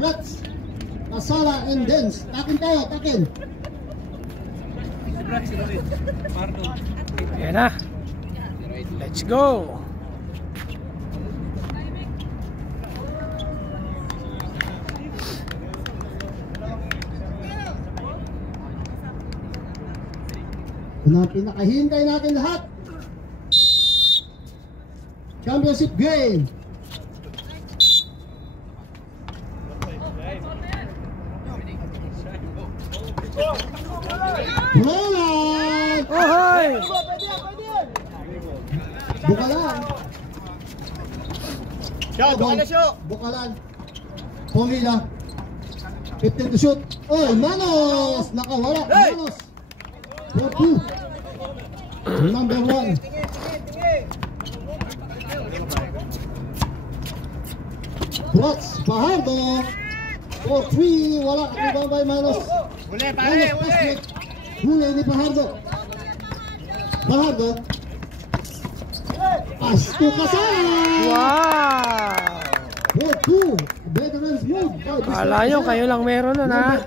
Brats, Asala, and Dens. Takin tayo, takin. Ayan na. Let's go. Na pinakahintay natin lahat. Championship game. Roland! Ohoy! Bukalan. Show. Bukalan. Pumila. 15 to shoot. Oy, Manos! Nakawala. Manos. 4-2. Number 1. Brats, Fajardo. 4-3. Wala. Rebound by Manos. Huli, pare, huli. Huli ni Fajardo. Fajardo. Pasto Kasala. Wow! 4-2. Veterans move. Kala nyo, kayo lang meron nun ha.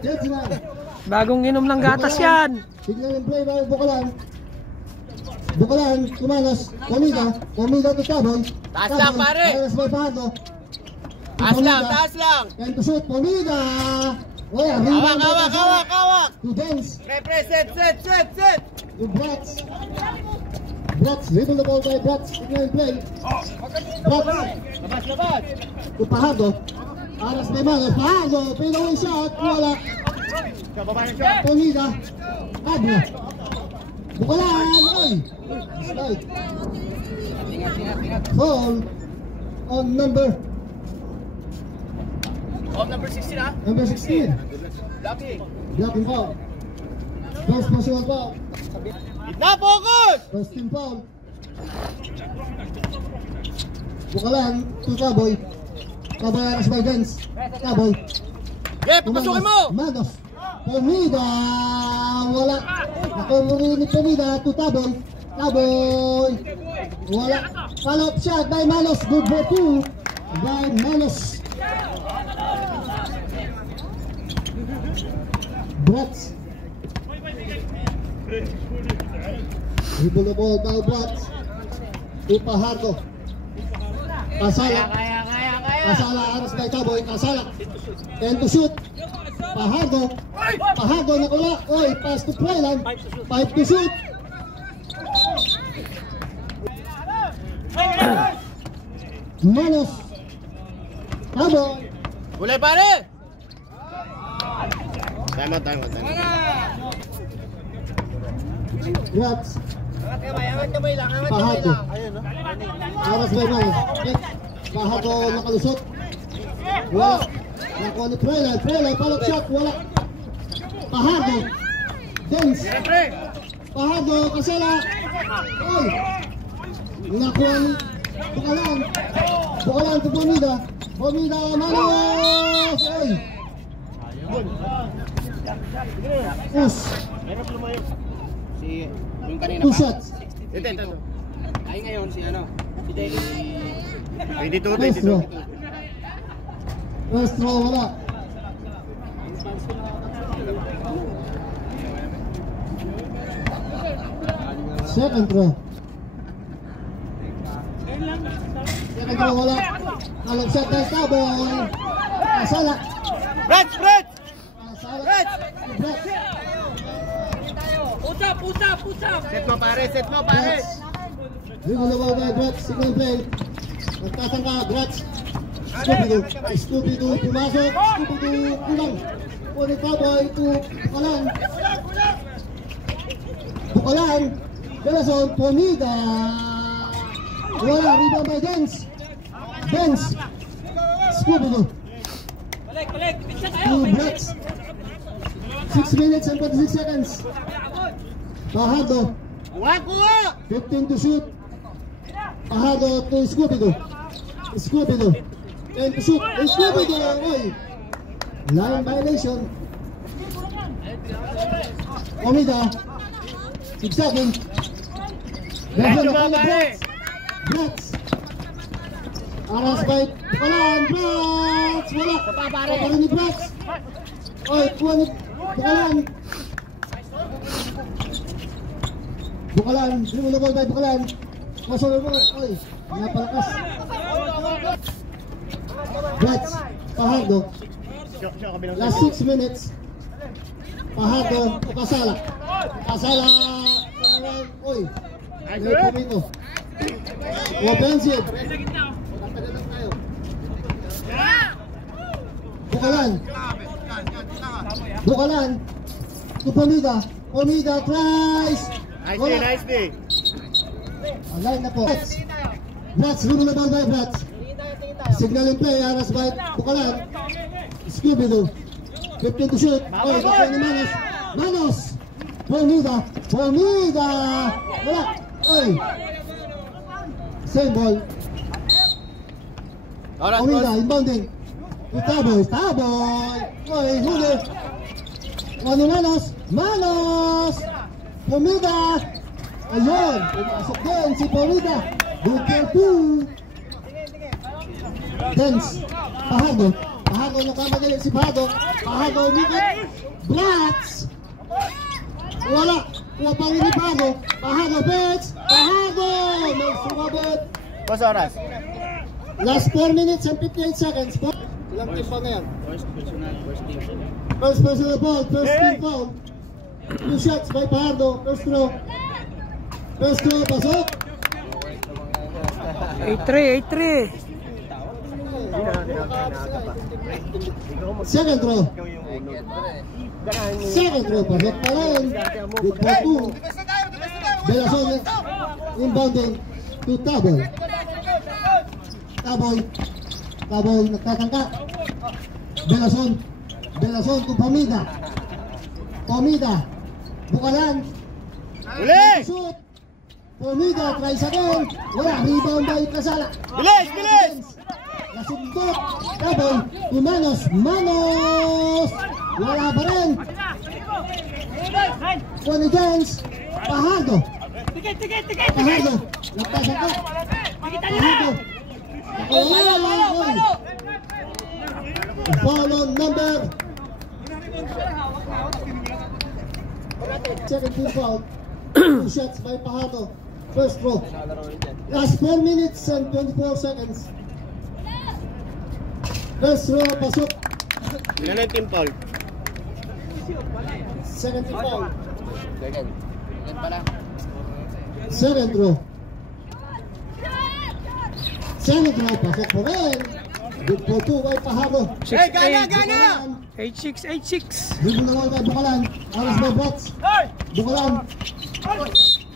Bagong inom ng gatas yan. Signal and play by Bukalan. Bukalan, Kumanos, Comida to Taboy. Taas lang, pare. Taas by Fajardo. Taas lang. And to shoot, Comida. Wala, Hawak. To Dens. Set. To Brats. Brats, dribble the ball by Brats. Signal and play. Brats. Labas. To Fajardo. Aras by Manos. Fajardo, pinawin shot. Wala. Comida. Agna. Bukalan. Oy. Slide. Foul on number. Number 16 ha? Number 16. Blocking foul. First personal foul. Gitna, focus! First team foul. Bukalan to Taboy. Taboy aras by Dens. Taboy. Papasukin mo! Manos. Comida. Wala. Nakumuli ni Comida to Taboy. Wala. Follow-up shot by Manos. Good for 2 by Manos. Brats. Dribble the ball by Brats. To Fajardo. Kasala. Kasala aras by Taboy. Kasala. 10 to shoot. Fajardo nakula. Oy, pass to Prelan. 5 to shoot. Manos. Taboy. Huli, pare! Tama. Brats. Angat kamay lang. Fajardo. Aras by Manos. Fajardo nakalusot. Wala. Nakuha ni Prelan. Follow shot. Wala. Fajardo. Dens. Fajardo. Kasala. Oy. Nakuha ni Bukalan to Comida. Manos. Oy. Us. Si yung kanina 2 shots. Ito. Ay ngayon si ano? Si Deli. 22. First throw, wala. Second throw, wala. Kalong shot by Taboy. Kasala. Brats! Usap! Set mo pare! Dribble the ball by Brats. Signal play. Nagtatangka, Brats. Scooby-Doo pumasok. Scooby-Doo kulang. Pwede Taboy to Bukalan. Delason, Comida. Wala, rebound by Dens. Scooby-Doo. Balik! To Brats. 6 minutes and 46 seconds. Fajardo. Kuha! 15 to shoot. Fajardo to Scooby-Doo. 10 to shoot. Scooby-Doo. Oy. Line violation. Comida. Zigzagging. Brats. Aras by Bukalan. Brats, wala. Kaparo ni Brats. Oy, kuha ni Bukalan. Bukalan, dribble the ball by Bukalan. Masunod mo, oy, napalakas. Brats, Fajardo. Last 6 minutes. Fajardo, Kasala. Kasala, oy. May pumito. Offensive. Bukalan. Bukalan. To Pomida. Pomida tries. Nice day. Align na po. Brats, dribble the ball by Brats. Signal in play, Aras by Bukalan. Scooby-Doo. 15 to shoot. Oy, kapag ni Manos. Manos. Pomida. Pomida. Wala. Oy. Same ball. Pomida, inbounding. Taboy. Taboy. Oy, huli. Ano Manos? Manos. Pomida. Ayun. Pumasok din si Pomida. Booker 2. Dance. Fajardo. Fajardo nakamadali si Fajardo. Fajardo umikot. Brats. Wala. Kuha pa rin ni Fajardo. Fajardo Bets. Fajardo. May sumabot. Boss oras. Last 4 minutes and 58 seconds. Ilang team pa na yan? First team. First personal ball. First team foul. 2 shots by Fajardo. First throw. First throw. Pasok. 8-3. Second throw. Second throw. Pasok pa rin. Good for 2. Belason inbounding to Taboy. Taboy. Taboy nagtatangka. Belason. Belason to Pomida. Pomida. Bukalan. Bilis! Shoot. Pomida tries again. Wala. Rebound by Kasala. Bilis! Nasundot. Taboy. To Manos. Manos. Wala pa rin. Tony James. Fajardo. Fajardo. Nagtatangka. Fajardo. Foul on number. Second team foul. 2 shots by Fajardo. First throw. Last 4 minutes and 24 seconds. First throw, pasok. Ilan ang team foul? Second team foul. Second. Yan pala. Second throw. Second throw, pasok po rin. Good for 2 by Fajardo. 6-8. 8-6. Dribble na by Bukalan. Aras by Brats. Bukalan.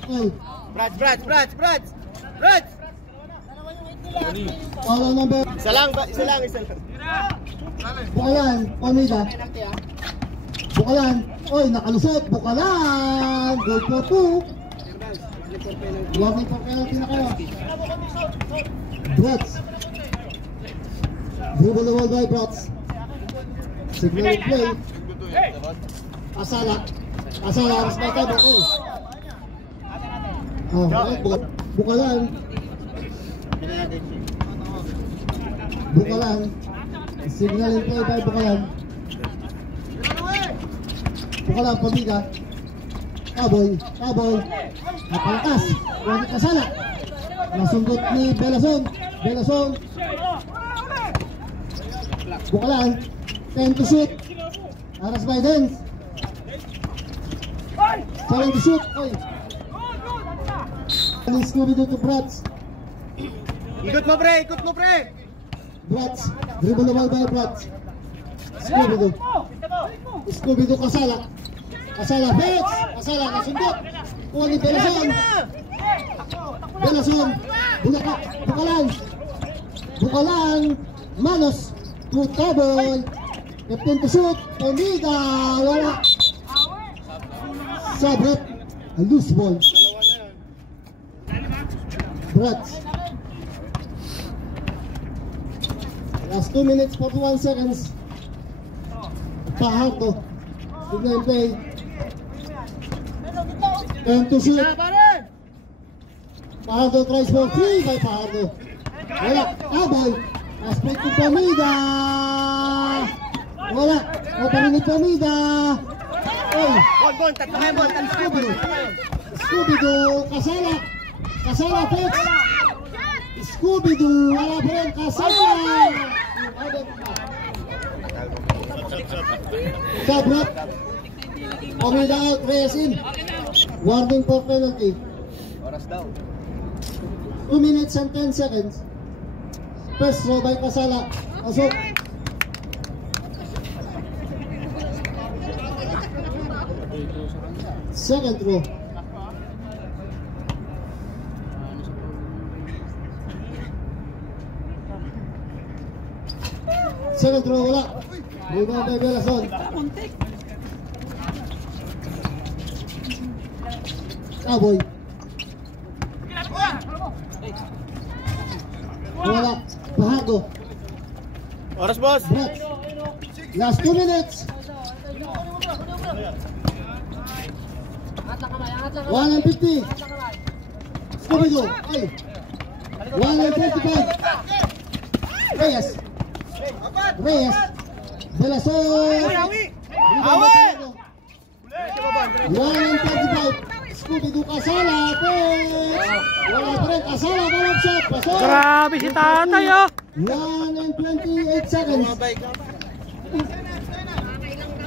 Oy. Brats! Foul on number. Isa lang. Bukalan. Pomida. Bukalan. Oy, nakalusot. Bukalan. Good for 2. Walking for penalty na kayo. Brats. Dribble the ball by Brats. Signal in play. Kasala. Kasala. Aras by Taboy. Oy. Right ball. Bukalan. Bukalan. Signal in play by Bukalan. Bukalan, Pomida. Taboy. Napalakas. Huwag Kasala. Nasundot ni Belason. Bukalan. 10 to shoot. Aras by Dens. 7 to shoot. Oy. Scooby-Doo to Brats. Ikot mo pre! Brats. Dribble the ball by Brats. Scooby-Doo Kasala. Kasala Bets. Kasala nasundot. Kuha ni Belason. Bukalan. Manos. To Taboy. 15 to shoot. Pomida. Wala. Sabret. A loose ball. Brats. Last 2 minutes 41 seconds. Fajardo. Signal play. 10 to shoot. Fajardo tries for 3 by Fajardo. Wala. Taboy. Aspect to Pomida. Pomida. Oy. Bon, tatlo kayo, bon. Scooby-Doo, Kasala. Kasala, Fix. Scooby-Doo, wala pa rin, Kasala. Sabrap. Pomida out, Reyes in. Warning for penalty. Oras daw. 2 minutes and 10 seconds. First throw by Kasala. Pasok. Second throw. Second throw, wala. Rebound by Belason. Cowboy. Wala. Bahago. Oras, boss. Brett. Last 2 minutes. 150. Scooby-Doo. Ay. 155. Reyes. Belason. Awi! 125. Scooby-Doo, Kasala. Wala pa rin. Kasala. Balap shot. Pasok. Grabe si tatay, oh. 1 and 28 seconds.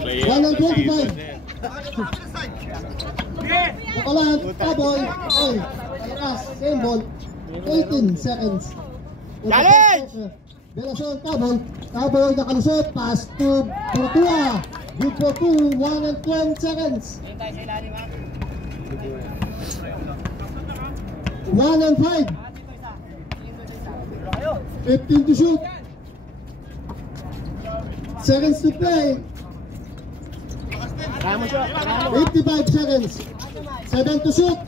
1 and 25. Bukalan, Cowboy. Oy, malakas. Same ball. 18 seconds. Challenge! Belason, Cowboy. Cowboy nakalusot. Pass to Tortua. Good for 2. 1 and 20 seconds. 1 and 5. 15 to shoot. Seconds to play. 55 seconds. 7 to shoot.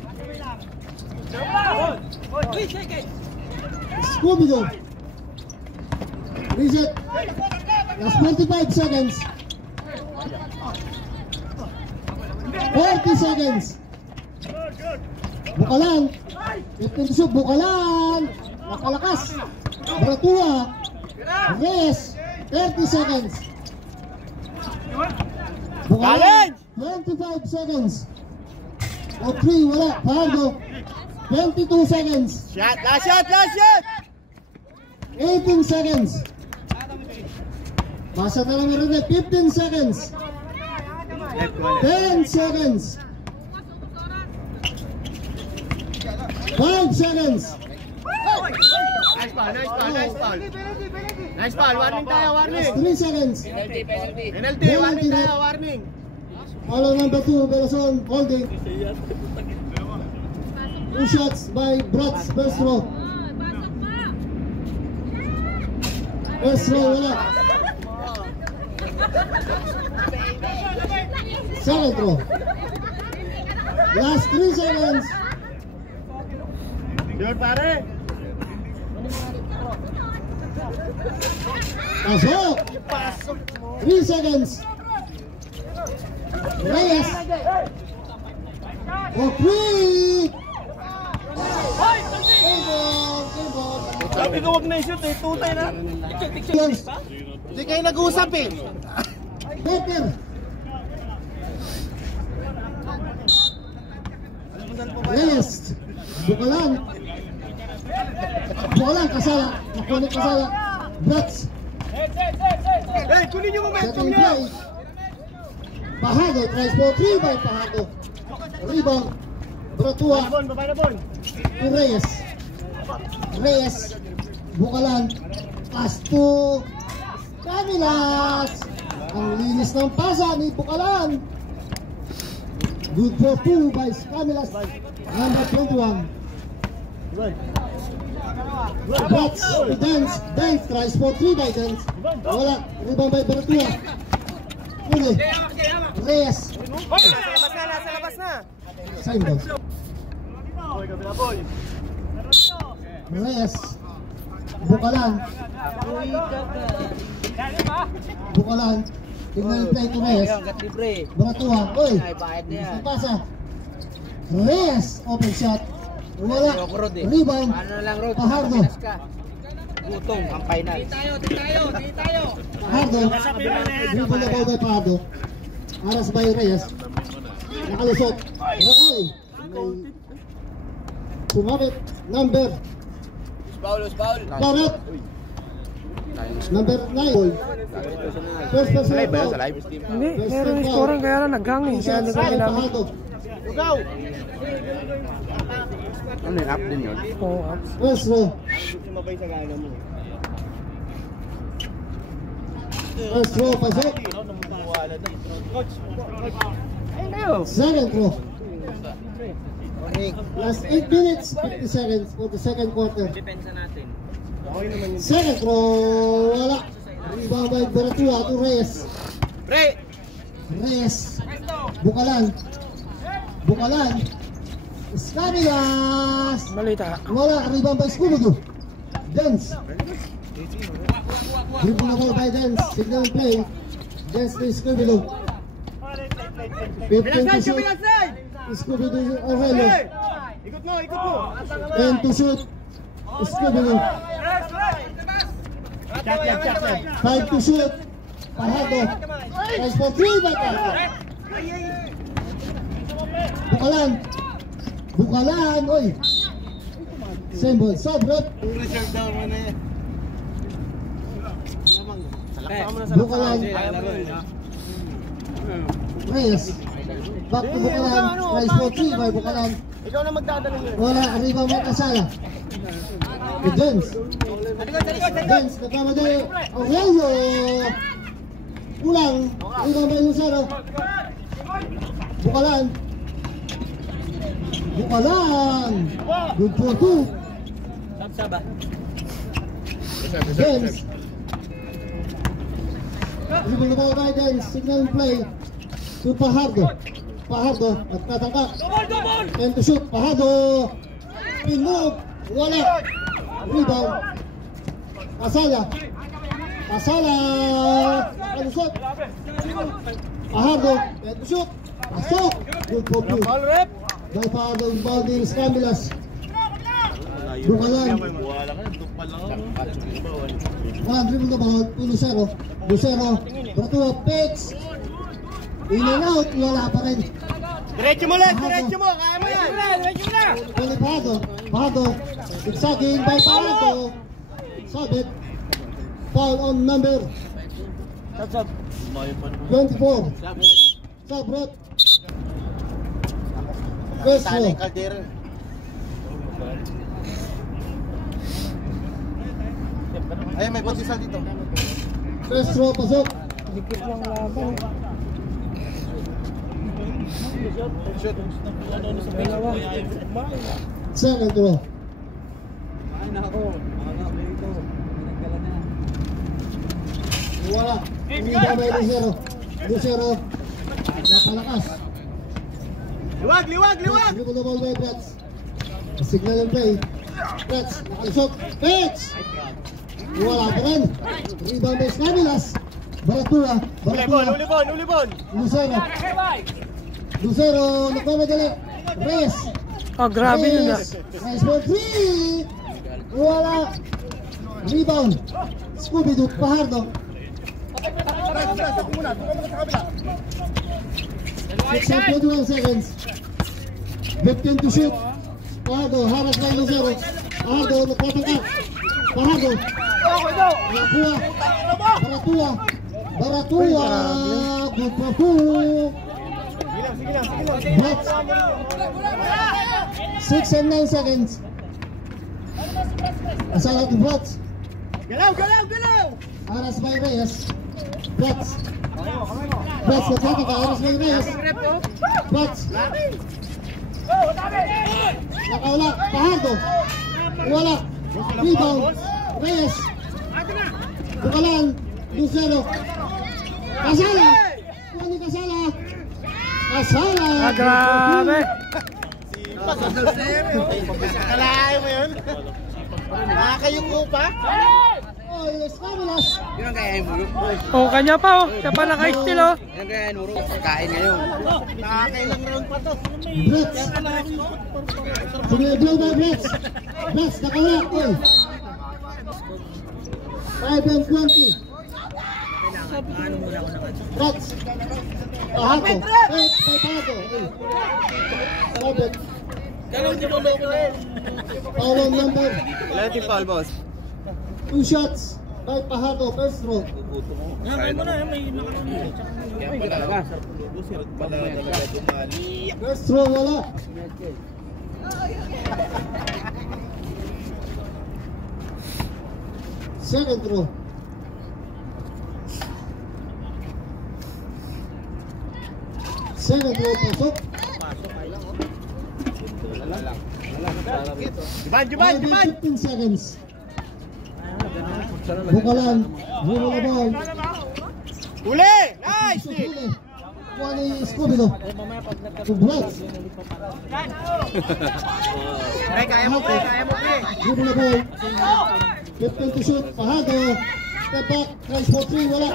Scooby-Doo. Reset. Last 45 seconds. 40 seconds. Bukalan. 15 to shoot. Bukalan. Napalakas. Bratua. Reyes. 30 seconds. Bukalan. 25 seconds. O 3, wala. Fargo. 22 seconds. Shot, last shot! 18 seconds. Basa na naman rin. 15 seconds. 10 seconds. 5 seconds. Nice ball, warning tayo, warning. 3 seconds. Penalty, warning tayo, warning. Follow number 2, Belason, holding. 2 shots by Bratz, first row. First row, wala. Second row. Last 3 seconds. Sure, pare. Pasok. 3 seconds. Reyes. O 3. Sabi ko wag na i-shoot eh, tutay na. Hindi kayo nag-uusap eh. Better. Reyes. Bukalan. Kasala. Nakunik Kasala. Bratz. Hey, kunin yung momentum Second niya. play. Pahago. Tries for 3 by Pahago. Rebound. Bratua. Babay na bon. To Reyes. Bukalan. Pass to Camilas. Ang linis ng pasa ni Bukalan. Good for 2 by Camilas. Number 21. Bratz. Dance. Tries for 3 by Dance. Wala. Rebound by Bratua. Uli. Reyes. Nasa labas na. Same ball. Reyes. Bukalan. Tingnan yung play to Reyes. Bratua. Oy. Gusto pasa. Reyes. Open shot. Wala. Rebound. Pahardo. Gutong, ang final. Di tayo. Pahardo. Dribble na ball by Pahardo. Aras by Reyes. Nakalusot. Roy. Sumabit. Number. Paul. Paret. Number 9. First personal foul. Hindi, meron yung scoring kaya lang naghang eh. Kaya hindi ko kailangan. Pahardo. Lugaw. Ano yun? Up din yun? Oo, up. First row. Sumabay sa gana mo. First row. Pasok. Second row. Last 8 minutes, 50 seconds for the second quarter. Second row, wala. Rebound by Beratua to Reyes. Reyes. Bukalan. Scarias. Malita. Wala. Rebound by Scooby-Doo. Dance. Dribble na ball by Dance. Signal play. Dance to Scooby-Doo. 15 to shoot. Scooby-Doo Aurelio. Ikot mo. 10 to shoot. Scooby-Doo. 5 to shoot. Pahardo. Nice for 3 by Pahardo. Bukalan. Oy. Same ball. Sobrot. Reserve down mo na yan. Bukalan. Reyes. Back to Bukalan. Nice for 3 by Bukalan. Ikaw na magdadala yun. Wala. Arriba mo kasala. Dance. Nagkamadali. Aurelio. Kulang. Arriba by Lucero. Bukalan. Good for 2. Saba. Dance. Dribble na ball by Dance. Signal play to Pahardo. At tatangka. 10 to shoot. Pahardo. Pinmove. Wala. Rebound. Kasala. Alusot. Pahardo. 10 to shoot. Pasok. Good for 2. All rep. By Pahardo. Inbounding Scamilas. Bukalan. Dribble na ball to Lucero. Beratua. Pitch. In and out. Wala pa rin. Diretso mo. Kaya mo yan. Puli Pahardo. Igsaging by Pahardo. Sabit. Foul on number 24. Sabrot. First row. Ay, may posisyon dito. First row, pasok. Dikit lang laban. Dalawa. Second row. Wala. Hindi ba may Lucero. Napalakas. Liwag! Dribble the ball by Prats. Signal and play. Prats. Nakalusot. Pitch. Wala pa rin. Rebound by Scamilas. Beratua. Ulibon! Lucero. Nagmamadali. Reyes. Oh, grabe yun ah. Nice for 3. Wala. Rebound. Scooby-Doo. Pahardo. 6.21 seconds. 15 to shoot. Pahardo. Haras by Lucero. Pahardo. Nagpatangka. Pahardo. Beratua. Good for 2. Blitz. 6 and 9 seconds. Asala to Blitz. Galaw! Aras by Reyes. Blitz. Nagkataka. Aras by Reyes. Blitz. Nakawala. Pahardo. Wala. Rebound. Reyes. Bukalan. Lucero. Kasala. Kasala. Grabe. Kalahay mo yun? Nakakayuko pa? Oh, Scamilas. Yun ang kaya mo. Oh, kanya pa oh. Siya pa naka-steal oh. Yun ang kaya mo. Kain ngayon. Nakakailang round pa to. Blitz. Sige, blow by Blitz. Blitz, nakawala. 5-20. Rats. Pahato. Rats. Pahato. Robert. Foul number. Ilan yung foul, boss? 2 shots. By Pahato. First row. First row wala. Second row. Second row pasok. Juban! 15 seconds. Bukalan. Huli na ball. Uli! Nice! Huli. Kuha ni Scooby-Doo. Congrats. Kaya mo, pre. Huli na ball. 15 to shoot. Pahato. Step back. Tries for 3. Wala.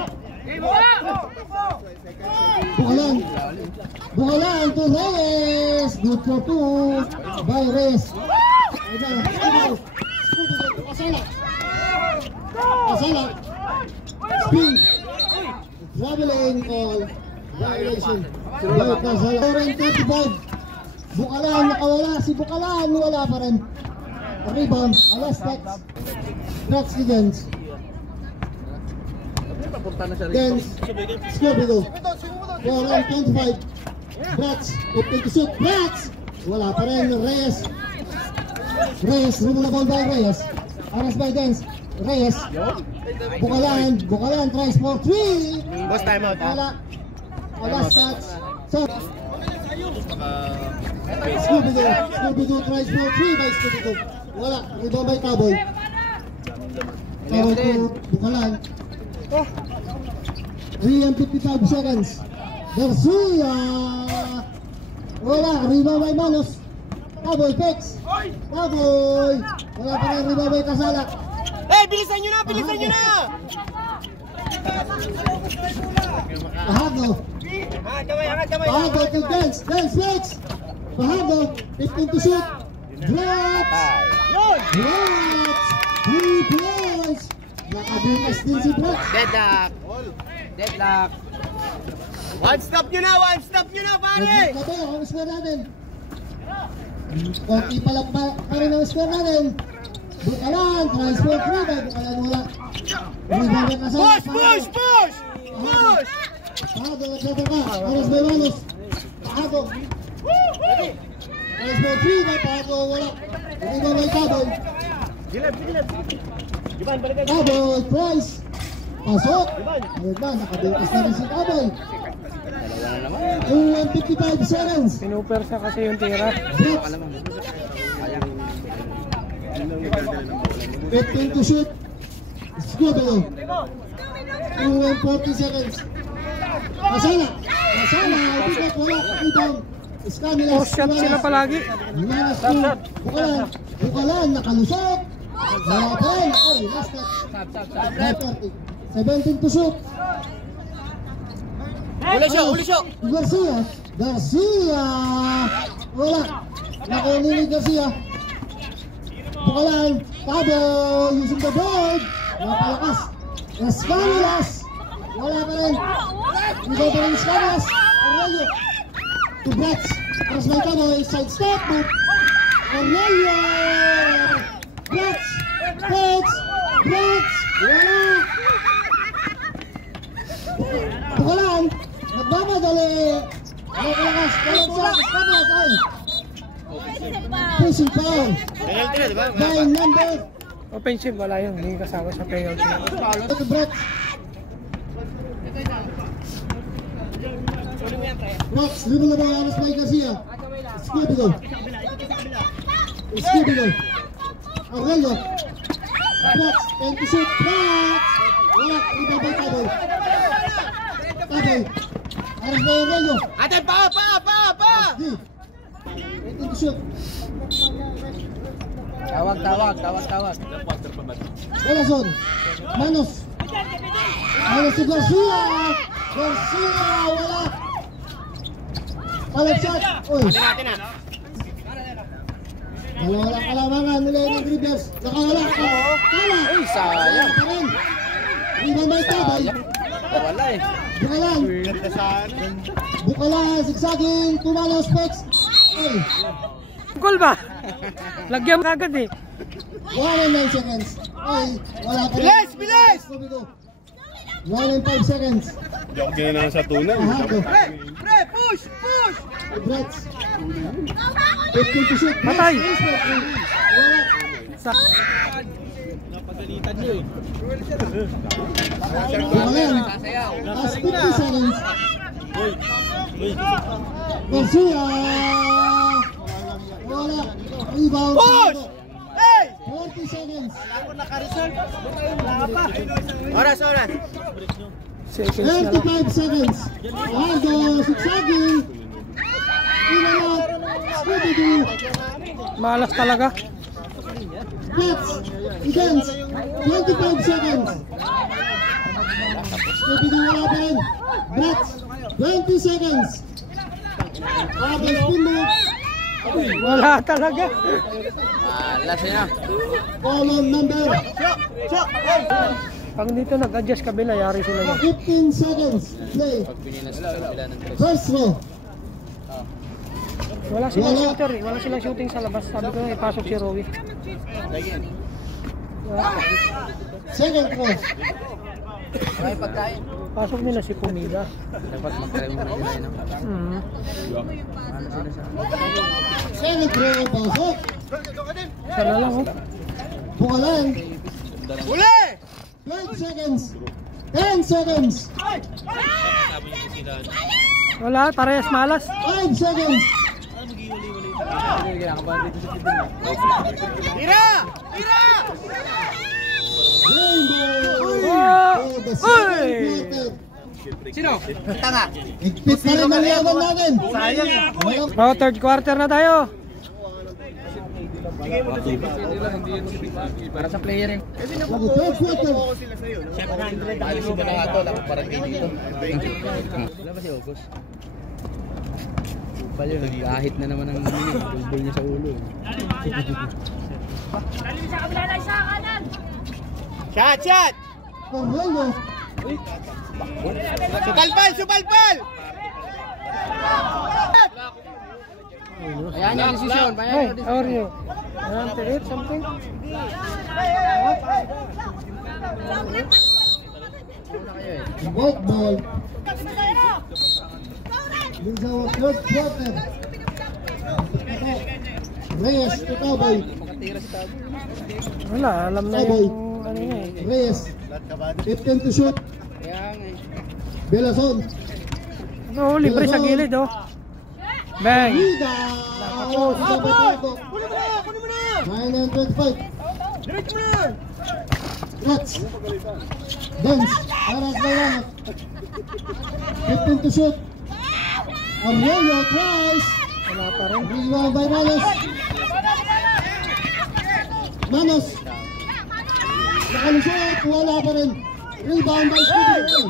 Bukalan to Reyes. Good for 2. By Reyes. Scooby-Doo. Pasala. Spin. Traveling call. Violation. Kasala. 35. Bukalan. Nakawala. Si Bukalan. Wala pa rin. Rebound. Alas text. That's the Gens. Gens. Scooby-Doo. 4-25. Brats. 15 to shoot. Brats. Wala pa rin. Reyes. Remove the ball by Reyes. Aras by Gens. Reyes. Bukalan tries for 3. Boss, time out. Wala. Alas touch. So Scooby-Doo tries for 3 by Scooby-Doo. Wala. Rebound by Cowboy. Cowboy to Bukalan. 3:55 seconds. Garcia. Wala. Rebound by Manos. Cowboy picks. Cowboy. Wala pa rin rebound by Kasala. Bilisan nyo na! Pahato. Pahato to Gens. Gens picks. Pahato. 15 to shoot. Drops. 3 points. Nakabukas din si Brats. Deadlock. One stop nyo na, pare! Ito, ang score natin. Konti pa lang pa rin ang score natin. Bukalan, transfer 3 by Bukalan wala. Push! Pahato, nagsato ka. Aras by Manos. Pahato. Transfer 3 by Pahato wala. Rebound by Cowboy. Cowboy, Price. Pasok. Ayun na, nakabukas na rin si Cowboy. 2:55 seconds. Pinuper siya kasi yung tira. 15 to shoot. Scooby-Doo. 2:40 seconds. Masala. Bigat, wala. Rebound. Scamilas. 4 shots sila palagi. Minus 2. Bukalan, nakalusot. Wala pa rin. Ay, last touch. 17 to shoot. Uli siya! Garcia. Wala. Nakunin ni Garcia. Bukalan. Cowboy using the board. Napalakas. Escamilas. Wala pa rin. Hindi pa rin Escamilas. Arroyo. To Brats. Aras by Cowboy. Side step. Arroyo. Brats. Wala. Bukalan. Nagmamadali. Nakalakas. Escamilas ay. Pushing foul. By number. Offensive, wala yun. Hindi kasama sa penalty. To Brats. Brats. Dribble na ba Aras by Garcia. Scooby-Doo. Arroyo. Brats. And to shoot. Brats. Wala. Rebound by Cowboy. Aras by Arroyo. Ate, pa! And to shoot. Tawag. Elazon. Manos si Garcia. Wala. Palag shot. Uy. Dalawa lang kalamangan nila yung dribbles. Nakawala. Kala. Uy, sayang. Rebound by Tabay. Wala eh. Bukalan. Ganda sana. Bukalan, sigsaging, tumalo, specs. Ay, Goal ba? Lagyan kagad eh. 1 and 9 seconds. Ay, wala pa. Bilis! Bilis! 1 and 5 seconds. Hindi ako ginanaan sa tuna. Ahado. Pre! Push! Push! Brats. 50 to shoot. Patay. Wala. Sa Napagalitan nyo eh. Bukalan. Last 50 seconds. Garcia. Wala. Rebound. Push! Hey! 40 seconds. Ako naka-reserve. Wala pa. Oras, oras. seconds na lang. 35 seconds. Ahado. Sigsaging. Ilalot. Scooby-Doo. Malas talaga. Brats. Events. 25 seconds. Scooby-Doo wala pa rin. Brats. 20 seconds. Habang spin move. Wala talaga. Malas na. Column number Pag dito nag-adjust kabila, yari sila yan. 15 seconds. Play. First row. Wala silang shooter eh. Wala silang shooting sa labas. Sabi ko ipasok si Rowie. Second row. Pasok nila si Pumida. Dapat mag-try mo na yun. Second row. Pasok. Isa na lang oh. Bukalan. Uli! 12 seconds. 10 seconds. Wala, parehas malas. 5 seconds. Tira! Tira! Rainbow. Oh! For the Uy! second quarter. Sino? Tanga. Higpit pa rin ang laban natin. Sayang eh. Walang Oh, third quarter na tayo. Para sa player eh. Lago, third quarter. Ayos mo na nga ito. Para dito. Wala ba si August? Pala yun, kahit na naman ang bulbul niya sa ulo. Shot! Shot! From Rainbow. Supalpal! Supalpal! Ayan yung desisyon. Hey, how are you? You want to eat something? White ball. This is our third quarter. Reyes to Cowboy. Wala, alam na yung ano niya eh. Reyes. 15 to shoot. Belason. Oh, libre sa gilid oh. Bang! Vida. Oh, Sabato. 925. Rats. Benz. Aras Bayanat. 15 to shoot. Aurelio tries. Wala pa rin. Rebound by Manos. Manos. Nakalusot. Wala pa rin. Rebound by Scooby.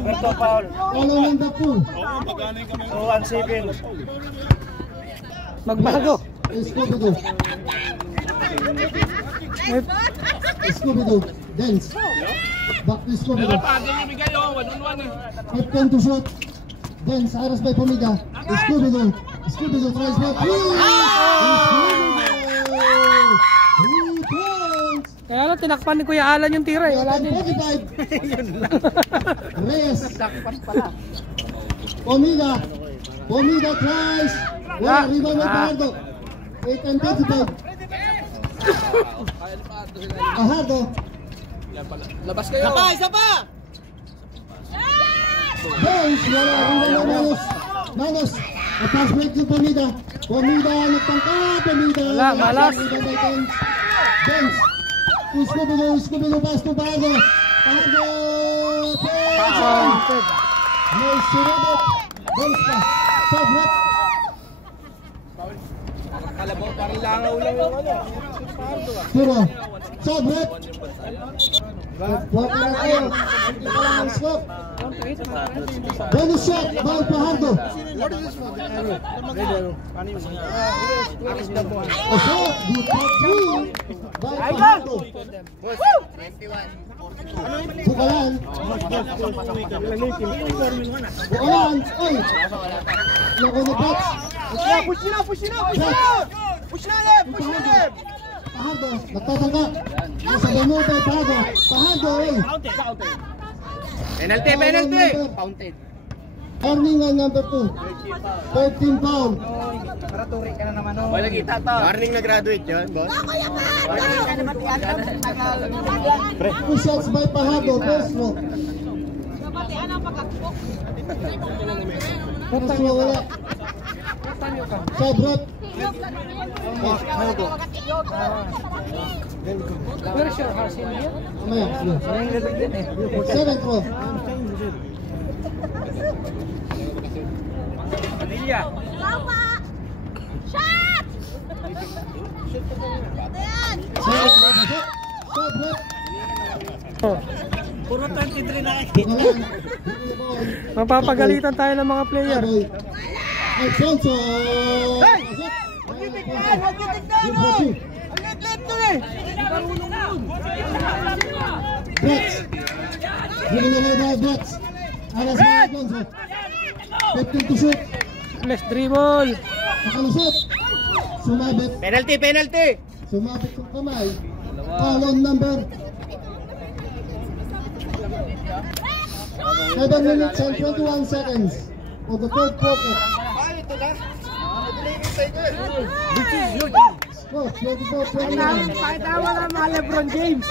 Follow number 2. Magbago. Scooby-Doo. Eh, Scooby-Doo. Dance. Back to Scooby-Doo. 15 to shoot. Dance. Aras by Pumida. Scooby-Doo. Scooby-Doo tries by Scooby-Doo. 2 points. Kaya lang tinakpan ni Kuya Alan yung tira eh. Wala din. 45. Reyes. Pumida. Pumida tries. Wala. Rebound by Fajardo. 8 and 35. Fajardo. Labas kayo! Isa pa! Isa pa! Bones, wala rin na Manos. Manos, pass break yung Pumida. Pumida, nagtangka, Pumida. Wala, malas. Bones, Scooby-Doo, Scooby-Doo pass to Fajardo. Fajardo, Pointed. may sinubot. Bones pa, Sobret. Kalabaw, parang langaw lang yung ano. Tiro, Sobret. Nag-walk na tayo. Hindi pa lang ang scope. Bonus shot by Fajardo. Assault, good for 3 by Fajardo. Bukalan. Bukalan. Oy. Naku na Bats. Push nila, push nila, push nila! Push na left, push na left! Fajardo, nagtatangka. Nasa gamuto, Fajardo. Fajardo, oy. Penalty, penalty! Fountain. Earning on number 2. 13 pound. Wala kita to. Warning na graduate yun, boss. Two shots by Fajardo. First row. First row wala. Sobrot. Where's your house in here? Mamaya. 7th row. Padilla. Shot! Sobrot. Puro 33 na Bukalan. Mapapagalitan tayo ng mga player. Alfonso. Hey! Huwag niyo tignan! Huwag niyo tignan! Ang lit-lit to eh! Brats. Giving away by Brats. Alas by Alfonso. 15 to shoot. Let's dribble. Nakalusot. Sumabit. Penalty, penalty! Sumabit yung kamay. Foul on number 7 minutes and 21 seconds of the third quarter. Score 24-21. Pakitawa na mga LeBron James.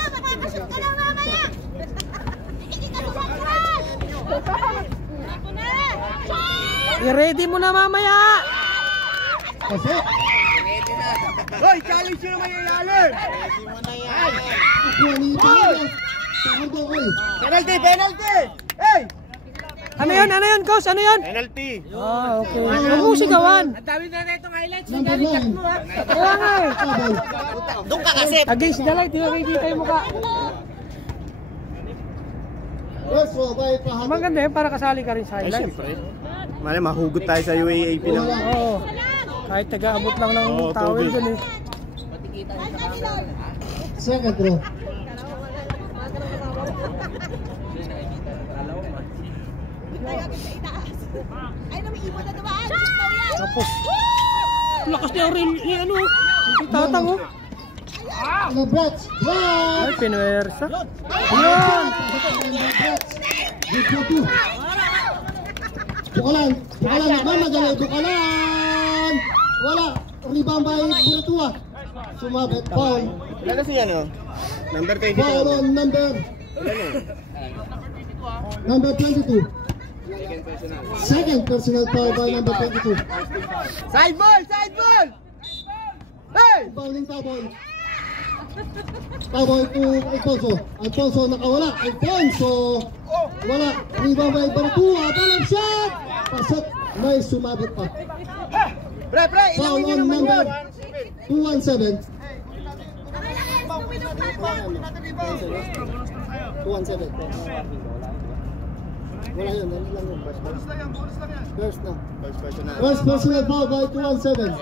I-ready mo na mamaya. Pasok. Hoy, challenge nyo naman yung ilalim! Kuha ni Pilipinas. Fajardo, oy. Penalty, penalty! Hey! Ano yun, coach? Ano yun? Penalty! Ah, okay. Huwag mo sigawan. Number 9. Kaya nga eh. Tabay. Doon ka kasi! Against the light, di ba kita yung mukha? First row by Fajardo. Maganda yun, para kasali ka rin sa highlights. Siyempre. Mali, mahugot tayo sa UAAP na. Oo. Kahit taga-abot lang ng towel dun eh. Second row. Ay, namiibon na naman! Tapos, lakas niya rin, ano, tatang oh. Ano Brats? Brats! Ay, pinuwersa. Ayan! Good for 2. Bukalan. Bukalan. Nagmamadali. Bukalan. Wala. Rebound by Buratua. Sumabit. Foul. Wala kasi ano? Number 22. Foul on number 22. Second personal foul by number 22. Side ball! Side ball! Hey! Fouling Taboy. Taboy to Alfonso. Alfonso nakawala. Alfonso. Wala. Rebound by Buratua. Balang shot. Pasok. May sumabit pa. Pre, pre! Foul Ilawin nyo on naman number yun! 217. 217. Wala yun, ano lang yun. First na. First personal foul by 217.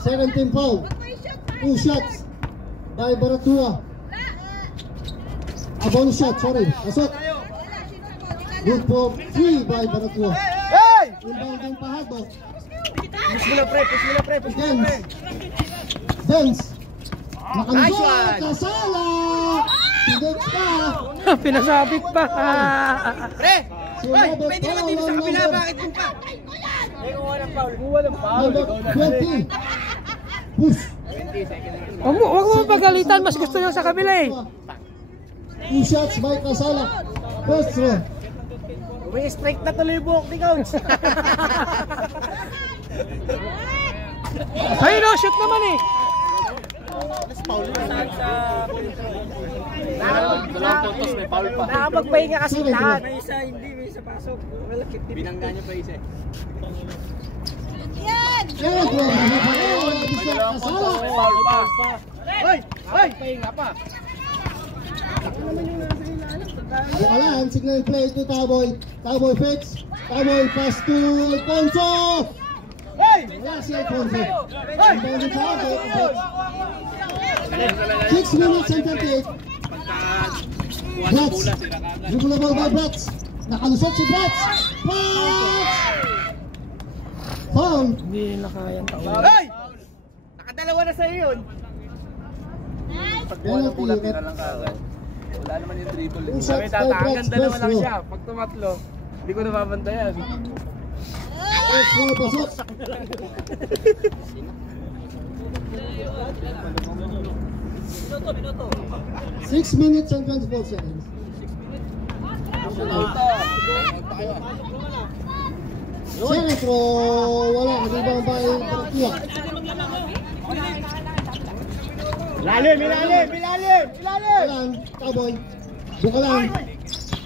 17 foul. 2 shots by Baratua. Bonus shot, sorry. Asot. Good for 3 by Baratua. Hey! Inbounding Fajardo. Push mo na pre! Push mo na pre! Push mo na pre! Dance. Nice Nakalusot. one. Kasala. Pidot pa. Pinasabit pa. Pre! Hoy! Sumabit Pwede naman foul dito sa on kabila! number Bakit mo pa? May kuha ng foul! Kuha ng foul! Number 20. Push. Huwag mo pagalitan, mas gusto nyo sa kabila eh. 2 shots by Kasala. First row. May strike na tuloy buhok ni Coach! Ay, no, shoot naman eh. Nakapagpahinga kasi lahat! May isa hindi, may isa pasok. Malakit din. Binangga niyo pa isa. Yan! third row. Kasala. Foul pa! Hoy! Hoy! Pahinga pa! Bukalan, signal play to Cowboy. Cowboy fix. Cowboy pass to Alfonso. Wala si Alfonso. Ang bawin sa ato. 6 minutes and 38. Brats. Dribble the ball by Brats. Nakalusot si Brats. Brats! Foul. Hindi na kayang taon. Hoy! Nakadalawa na sa'yo yun. Penalty. Wala naman yung dribble. Two shots by Brats. First row. Pag tumatlo, hindi ko nababantayan. First row, pasok. 6 minutes and 24 seconds. Senetro, wala. Hindi ba ang bahay pagkiyak? Ilalim! Bukalan, Cowboy. Bukalan.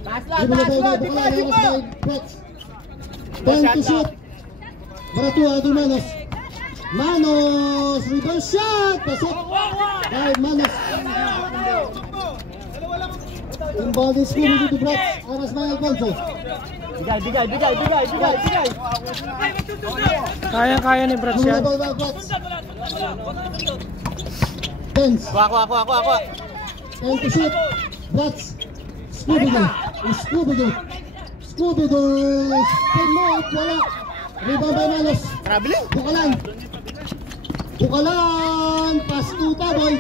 Dribble the ball by Bukalan. Eros by Brats. 10 to shoot. Baratua, Adol Manos. Manos, reverse shot. Pasok. By Manos. Inbound is moving to Brats. Eros by Alfonso. Bigay! Kaya ni Brats yan. Dribble the ball by Brats. Dance. Kuha! 10 to shoot. Brats. Scooby-Doo. Spin move. Wala. Rebound by Manos. Bukalan. Pass to Cowboy.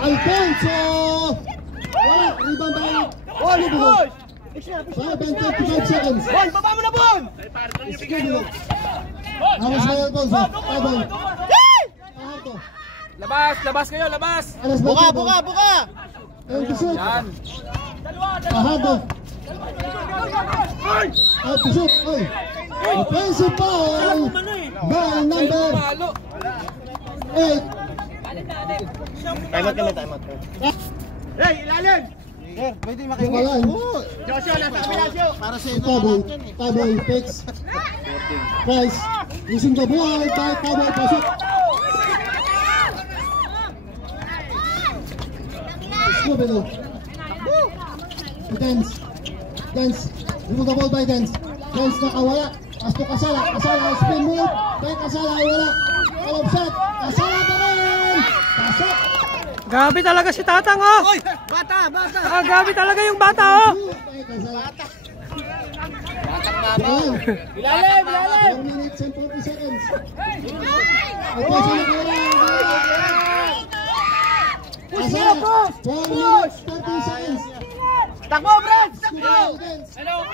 Alfonso. Wala. Rebound by Scooby-Doo. 5 and 35 seconds. Bon! Baba mo na, Bon! Scooby-Doo. Aras by Alfonso. Cowboy. Paharto. Labas kayo! Aras by Cowboy. Buka! And to shoot. Paharto. Out to shoot. Oy. Offensive foul by number 8. Time out. Hey, ilalim! Pwede Bukalan. Joshua, nasa Pilasyo! Para sa Cowboy fix. Price. Using the ball by Cowboy. Pasok. Scooby-Doo. Dance. Remove the ball by Dance. Dance nakawala. Pass to Casala. Spin move. By Casala wala. Follow shot. Casala pa rin. Pasok. Gabi talaga si Tatang, oh! Oy! Bata! Gabi talaga yung bata, oh! By Casala. Ilalim! 4 minutes and 40 seconds. Alfonso nakawala. Casala. 4 minutes 30 seconds. Takbo, Brad! Hello.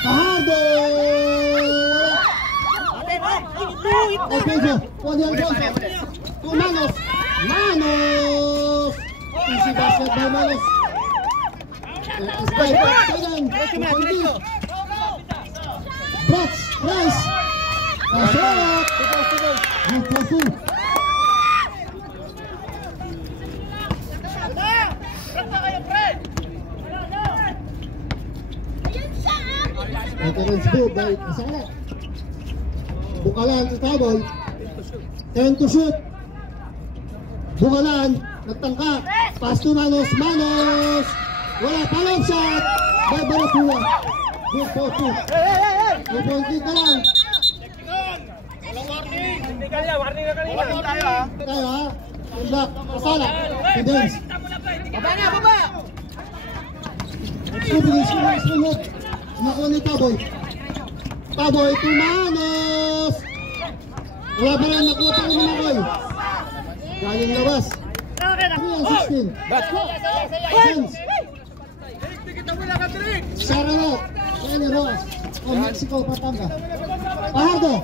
Fajardo. Alfonso. To Manos. Easy basket by Manos. Brats. Price. Pasok. Pasok. Veterans move by Casala. Bukalan to Cowboy. 10 to shoot. Bukalan. Nagtangka. Pass to Manos. Wala. Follow shot. By Baratua. Good for 2. 2-point lead na lang. Warning tayo, ha? Tayo ha. Unlock. Casala. To Dance. Baba! Scooby-Doo. Nakuha ni Cowboy. Cowboy to Manos. Wala pa rin. Nakuha pa rin ni Makoy. Galing labas. 3-16. Dance. Saranot. Kenny Ross. O Mexico, Pampanga. Fajardo.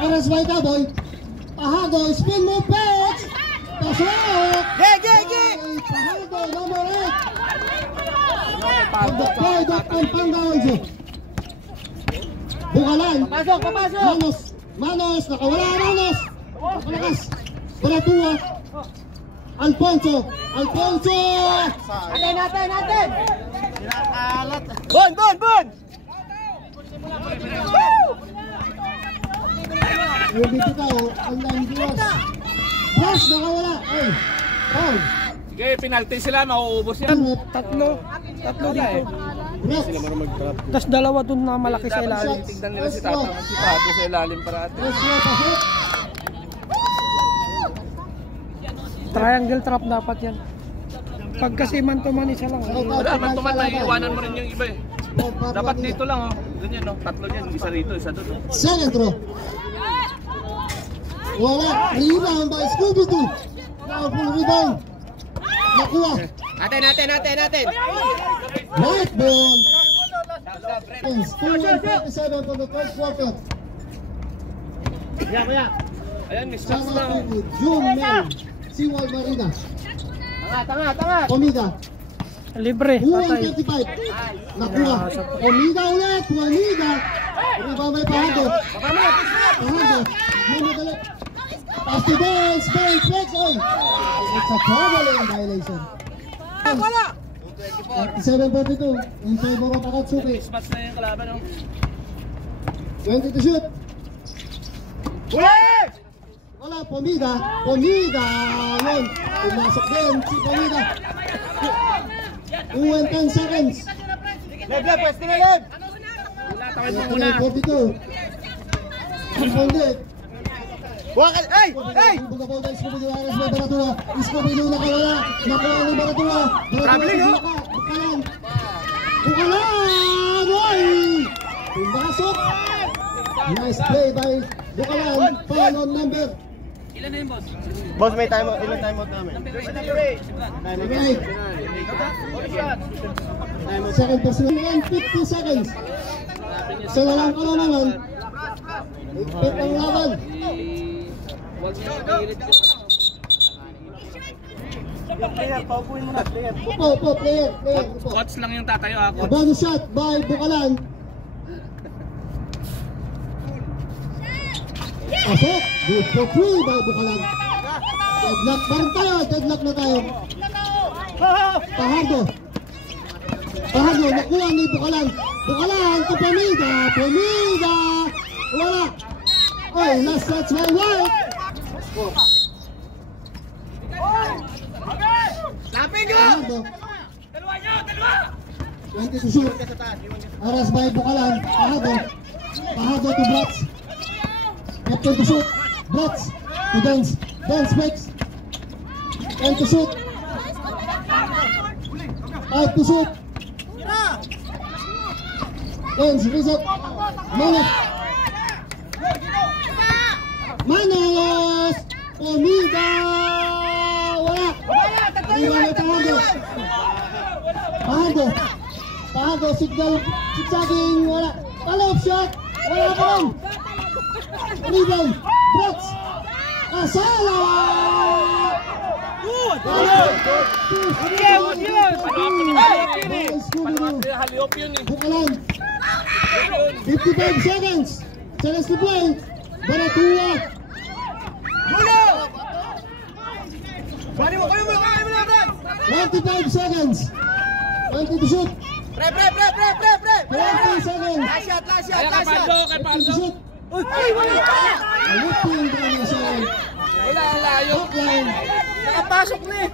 Aras by Cowboy. Fajardo. Spin move pitch. Pasok. Fajardo. Number 8. Pagdaploy dot Pampanga also. Bukalan. Papasok! Manos. Nakawala Manos. Nakalakas. Baratua. Alfonso. Natin! Bon! Yung bibitaw. Ang Landuas. Brush. Nakawala. Okay. Foul. Sige, penalty sila, mauubos yan. Tatlo dito. Rex. Tapos dalawa dun na malaki sa ilalim. Tignan nila si Tata. Si Tato sa ilalim parati. Rex na pasok. Triangle trap dapat yan. Pag kasi man to man isa lang. Wala, man tuman na iiwanan mo rin yung iba eh. Dapat dito lang oh. Ganyan no, tatlo dyan. Isa rito, isa doon. Second throw. Wala. Rebound by Scooby-Doo. Powerful rebound. Nakuha. Natin. Right ball. 2:37 for the first quarter. Ayan, miss shots Sama na. po June Mel. Siwal Marina. Tanga. Omida. Libre, patay. 1:35. Nakuha. Omida ulit. Omida. Rebound by Pahado. Pahado. Mamadali. Pass to Benz. Benz. Oy. It's a traveling violation. 37-42 in favor of Akatsuki. Match na yung kalaban oh. 20 to shoot. Wala, Pomida. Yun. Pumasok din si Pomida. 2 and 10 seconds. Pwede na Leb. Wala, tawid mo muna. 42. Impondit. Hey! Buga po guys, Scooby-Doo Aras may Baratura. Scooby-Doo nakawala. Nakuha ni Baratura. Traveling, oh. Bukalan! Oy! Pumasok. Nice play by Bukalan. Foul on number. Ilan na yun, boss? Boss, may time out namin. Okay. Second person and 50 seconds. Sa lalang kalamangan. Ipit ang laban. Upo, player. Upo. Coach lang yung tatayo ako. A bonus shot by Bukalan. Pasok. Good for 3 by Bukalan. Deadlock na tayo. Pahardo. Nakuha ni Bukalan. Bukalan to Pomida. Wala. Oy, last touch by White. Lapin ko! Pahardo. Dalawa! 20 to shoot. Aras by Bukalan. Pahardo to Blotz. After to shoot. Blotz to Dance breaks. 10 to shoot. 5 to shoot. Dance, reset. Manos! Pomida! Wala! Pahardo, signal, zigzagging, wala. Follow-up shot! Wala pa rin! Rebound! Brooks! Asala! Bukalan! 55 seconds! Chance to play! Baratua! 25 seconds! 20 to shoot! 20 seconds! Last shot! Kay Pando! Lifting violation! Wala, layo! Hotline! Nakapasok na eh!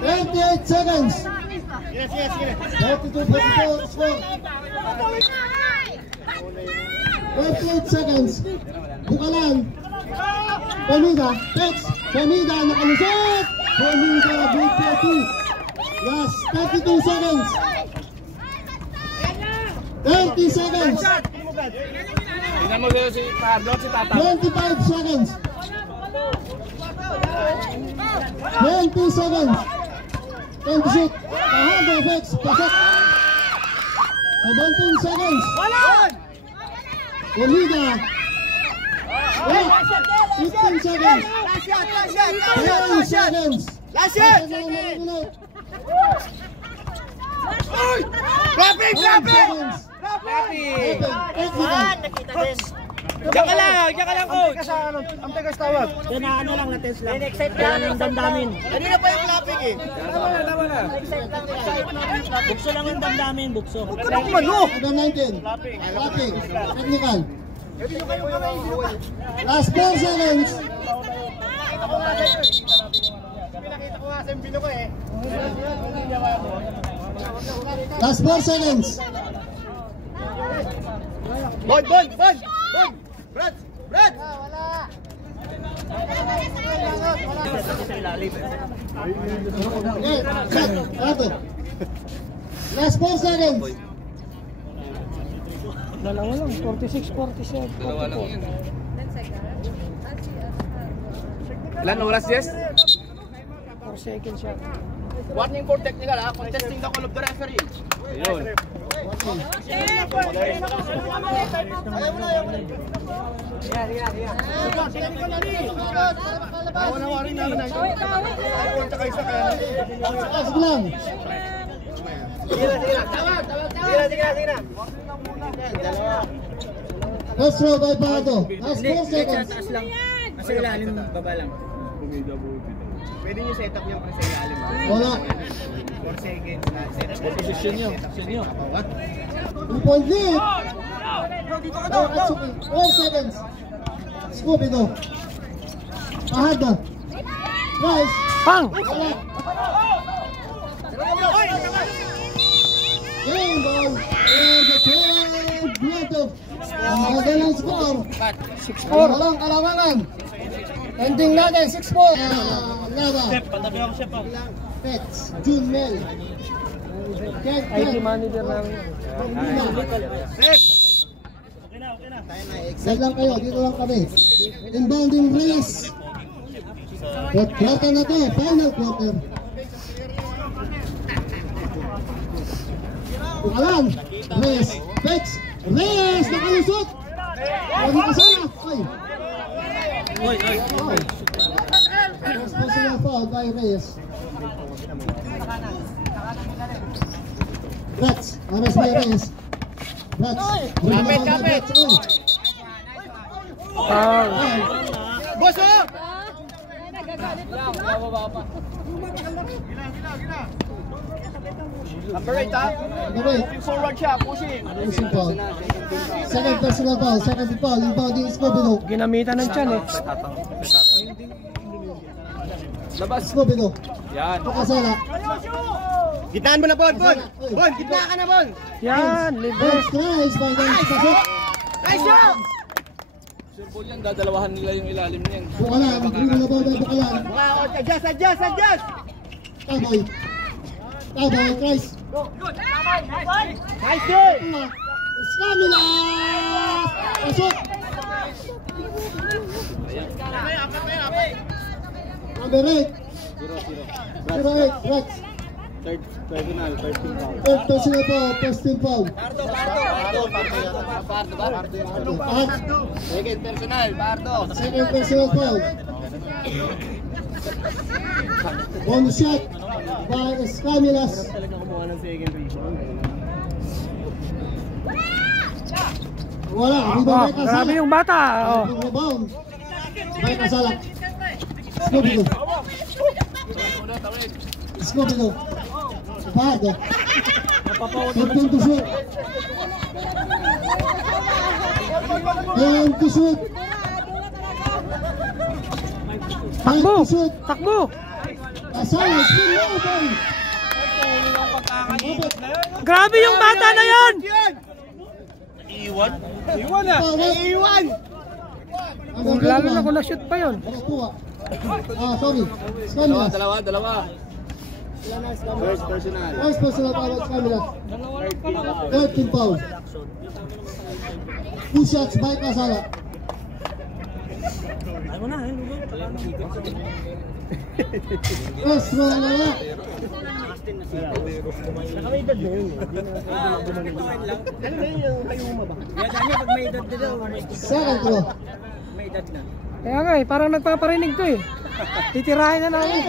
28 seconds! 32-42 score! 28 seconds! Bukalan! Pomida! Pomida nakalusot! Pomida good for 2! Last 32 seconds! 30 seconds! Tingnan mo si Pando at si Tata. 25 seconds! 20 seconds! 10 to shoot! Pahardo effects! Pasok! 17 seconds! Pomida! 15 seconds! 10 seconds! Last shot! Clapping! Diyan ka lang, coach! Ang tegas tawag. Ano lang, na-test lang. Excite lang ang damdamin. Kanina pa yung clapping eh. Tama na. Bukso lang yung damdamin, bukso. Number 19. Clapping. Technical. Last 4 seconds. kasi yung bino ko eh. Last 4 seconds. Bon! Brad! Okay, set. Ato. Last 4 seconds. Dalawa lang, 46, 47. Dalawa lang yun. Ilan oras, Jess? 4 seconds siya. Warning for technical ha, contesting the call of the referee. Ayun. Sige lang. Last throw by Pato. Last 4 seconds. Kasi ilalim, baba lang. Pwede nyo set up yung press sa ilalim. Wala. 4 seconds na set up. Position nyo. 2-point lead. Oh, Atsuki. 4 seconds. Scoopy go. Pahada. Nice. Pang! Wala. Game ball. And the third Blanto. Ang magalang score. 6-4. Walang kalamangan. Ending natin, 6-4. Lava. Patabi ako siya pa. Pets. June Mel. IT manager namin. Set lang kayo, dito lang kami. Inbounding race. Fourth quarter na to, final quarter. Bukalan, race, Pets, race, nakalusot. Ay, nakasala. Ay. Responsible foul by Reyes. Rats, arrest by Reyes. Rats, Kapit! Pang! Boss oh! Number 8 ha? Moving forward siya, pushing. Pushing foul. Second personal foul, second foul, inbounding Scobino. Ginamitan ng tiyan eh. Scobino. Yan. Pakasala. Gitaan mo na, Bon! Bon, gitna ka na, Bon! Yan, libre. First tries by the Pasok. Nice shot! Sure ball yan, dadalawahan nila yung ilalim niyan. Bukalan, hindi na ba by Bukalan. Adjust! Taboy. Taboy, tries. Nice day! Scamila! Pasok! Number 8. 08, Rex. Third personal, first team foul. Third personal foul, first team foul. At Second personal, Pardo. second personal foul. One shot by Escamilas. Wala, rebound by Kasala. Grabe yung bata. Oh. Rebound by Kasala. Scooby-Doo. Scooby-Doo. Pardo. 15 to shoot. And to shoot. Takbo! And to shoot. Takbo! Kasala, spin over. Grabe yung bata na yon! Iwan na! Iwan! Lalo na kung na-shoot pa yun. Sorry. Scamilas. Dalawa. First personal. First personal foul at Scamilas. Third team foul. 2 shots by Kasala. First roll na wala. Nakaedad na yun. Ano na yun yung kayo mo ba? Yan niya pag may edad na daw. Second row. May edad na. Kaya nga eh, parang nagpaparinig to eh. Titirahin na namin.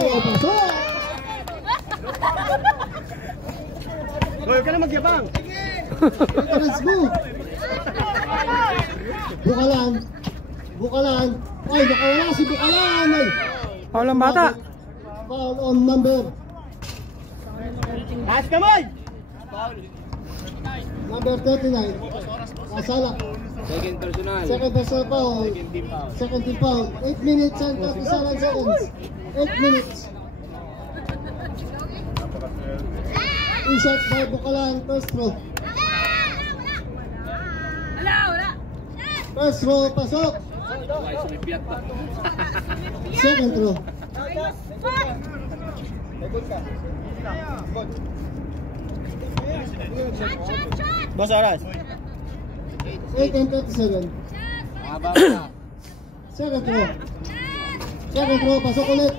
Huwag ka na magyabang! Let's go. Bukalan. Ay, nakawala si Bukalan. Ay. Paul ang bata. Foul on number. Taas kamay! Number 39. Kasala. Second personal. Second personal foul. Second team foul. 8 minutes and 37 seconds. 8 minutes. Two shots by Bukalan, first throw. First throw, pasok. Second throw. Boss Aras. 8 and 37. Second throw. Second throw, pasok ulit.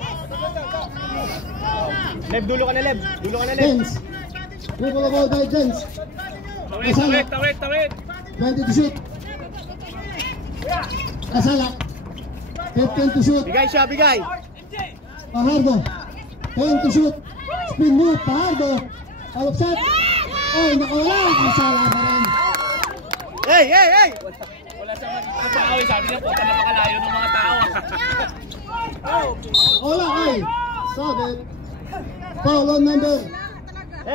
Leb, dulo ka na Leb. Dulo ka na Leb. Jens. Dribble the ball by Jens. Kasalak. Tawid. 20 to shoot. Kasalak. 15 to shoot. Bigay siya, bigay. Pahardo. 10 to shoot. Spin move, Pahardo. Follow shot. Oh, nakawala. Kasala pa rin. Hey! Wala siyang magpapawin. Sabi niya, puta napakalayo ng mga tao. Nakawala ay. Sabit. Foul on number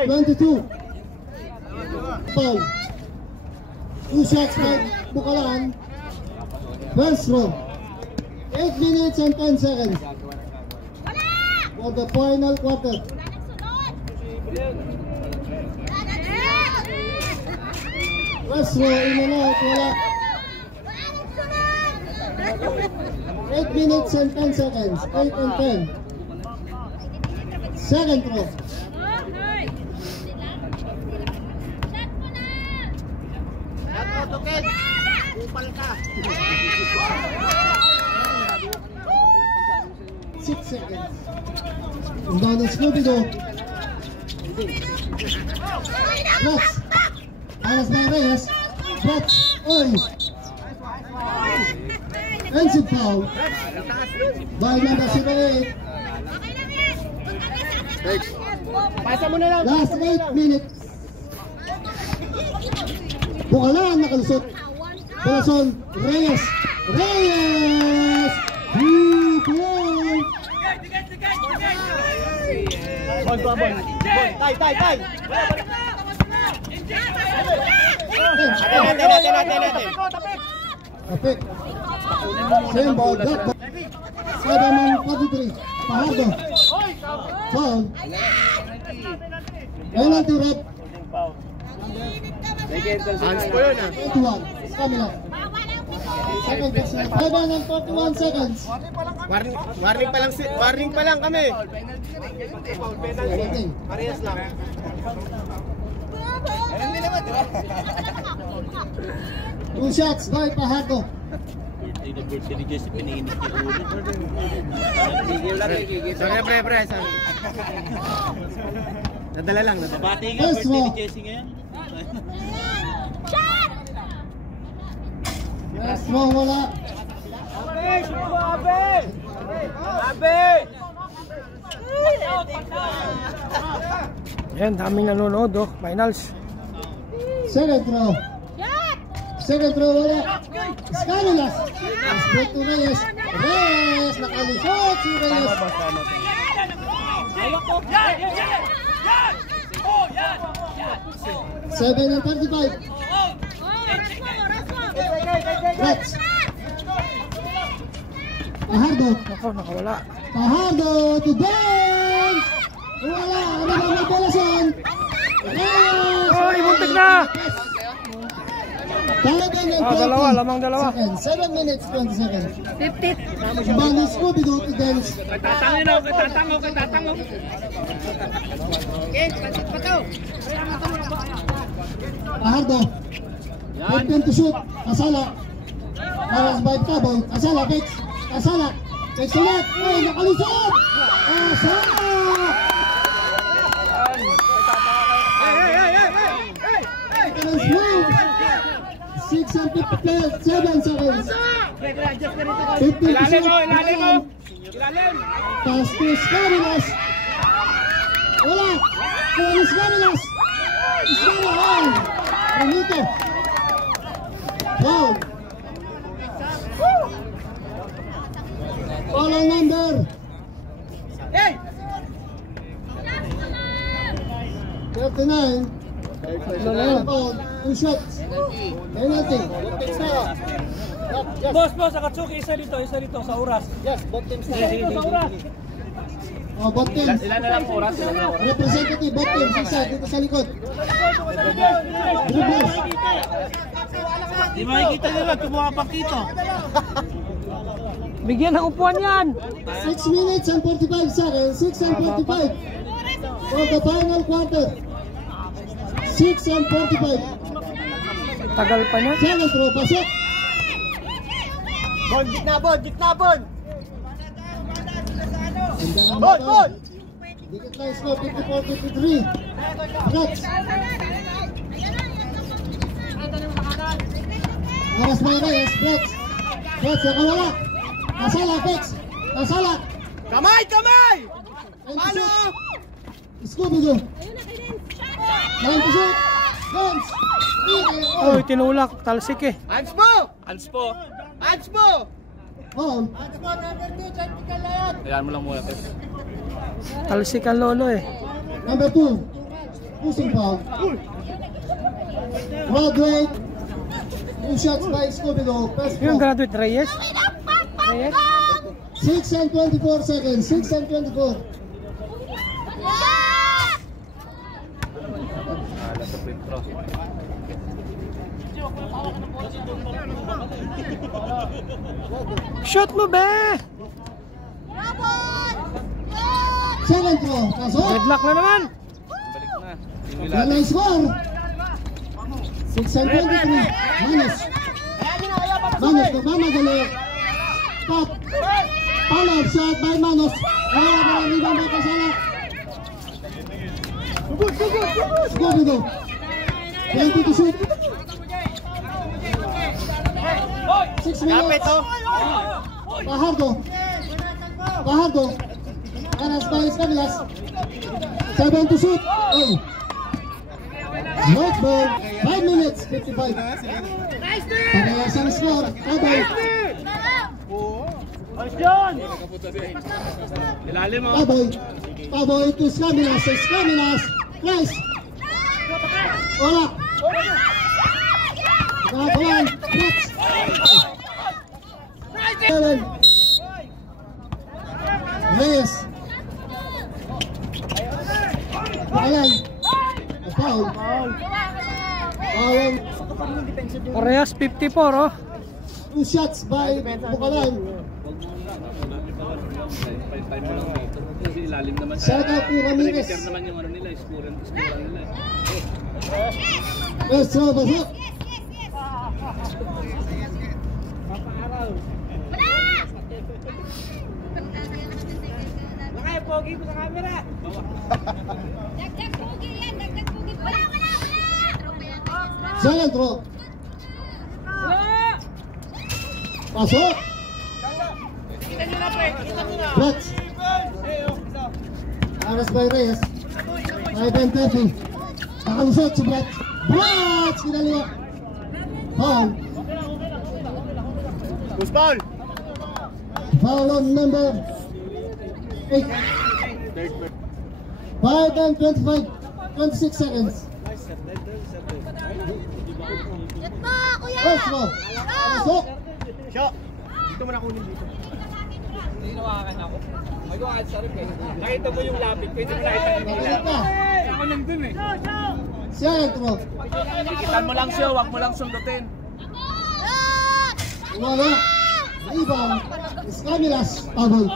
22. Foul. 2 shots by Bukalan. First row. 8 minutes and 10 seconds. For the final quarter. First row, in and out, wala. 8 minutes and 10 seconds. 8 and 10. Second row. Upal ka. 6 seconds. Ang down ng Scooby-Doo. Flats. Alas by Reyes. Flats. Oy. Offensive foul. By number 08. Pasa mo na lang. Last 8 minutes. Bukalan nakalusot. Pulason. Reyes. Reyes. 2-2. Bon. Tay. Natin. Kapit. Same ball. Black ball. 7-43. Pahardo. Foul. Penalty rep. Hands ko yun 21. Stamina. Second pitch na. 7-41 seconds. Warning pa lang kami. Penalty. Parehas lang. Hindi naman, di ba? 2 shots by Pahardo. Pre. Nadala lang. First row. First row wala. Yan, daming nanonood oh. Finals. Second row. Second row wala. Scarilas. Split to Reyes. Reyes. Nakalusot si Reyes. 7-35. Rats. Pahardo. Ako, nakawala. Pahardo to dance. Wala. Ano ba may balasan? Reyes. Ay, muntik na! Dalawa, lamang dalawa. 7 minutes, 20 seconds. 50. Bani Scooby-Doo to dance. Tatango. Pahardo. 15 to shoot. Kasala. Alas by Taboy. Kasala, Bex. Kasala. Bex ulit. Ay, nakalusot. Kasala. Balance move. 6 and 7 seconds. 15 to shoot. Ilalim. Pass to Scarilas. Wala. Wala Scarilas. Scarilas. Ramito. Wow. Follow number. Hey! 39. Two shots. Penalty. Boss, Akatsuki, isa dito sa oras. Yes, both teams Isa dito sa oras. Oh, bot team. Ilan na lang oras? Ilan na oras? Representative bot team, isa dito sa likod. Dribblers. Di makikita nila, kumuha pa kito. Bigyan ng upuan yan. 6 minutes and 45 seconds. 6 and 45. For the final quarter. 6 and 45. Tagal pa niya. Second throw, pasok. Bon, gitna bon, gitna bon. Bon! Dikit na score, 54-53. Brats. Aras may Reyes, Brats. Brats, nakawala. Kasala, Pex. Kasala. Kamay! Kamay! Palo! Scooby-Doo. Line to shoot. Guns. Oh, tinulak. Talsik eh. Hands mo! Hands po. Hands mo! On. Ayan mo lang muna. Pep. Talsik ang lolo eh. Number 2. Pushing foul. Graduate. 2 shots by Scooby-Doo. First Yung foul. graduate Reyes. Reyes. 6 and 24 seconds. 6 and 24. Nasa free throw. Shoot mo be! Second throw. Pasok. Deadlock na naman. Balik na. Yung Yan ilalim. ang score. 6 and 23. Manos. Manos nagmamadali. Top. Follow-up shot by Manos. Wala na lang ibang may kasala. Scooby-Doo. 20 to shoot. 6 minutes. Pahardo. Pahardo. Aras by Escamilas. 7 to shoot. Oh. Not ball. 5 minutes. 55. Parehas ang score. Tabay. Ilalim mo. Taboy. Taboy to Escamilas. Escamilas. Price. Wala. Nakakulan. Next. 7. Reyes. Bakalan. Foul. Foul. Parehas 54 oh. 2 shots by Bakalan. Time mo lang dito. Kasi ilalim naman. Shout out to Ramirez. Prepare naman yung ano nila. Score nila. First throw, basok. Second throw. Pasok. Brats. Aras by Reyes. 5 and 30. Nakalusot si Brats. Brats! Kinaliwa. Foul. Push ball! Foul on number 8. 5 and 25. 26 seconds. First throw. Pasok. Shot! Dito mo na kunin dito. Hinawakan ako. Mag-uwan sa rin eh. Nakita mo yung lapit. Pwede mo nakita yung Nakalit na. Ako nandun eh. Second throw. Ikitan mo lang siya. Huwag mo lang sundutin. Wala. Rebound. Escamilas. Tabol.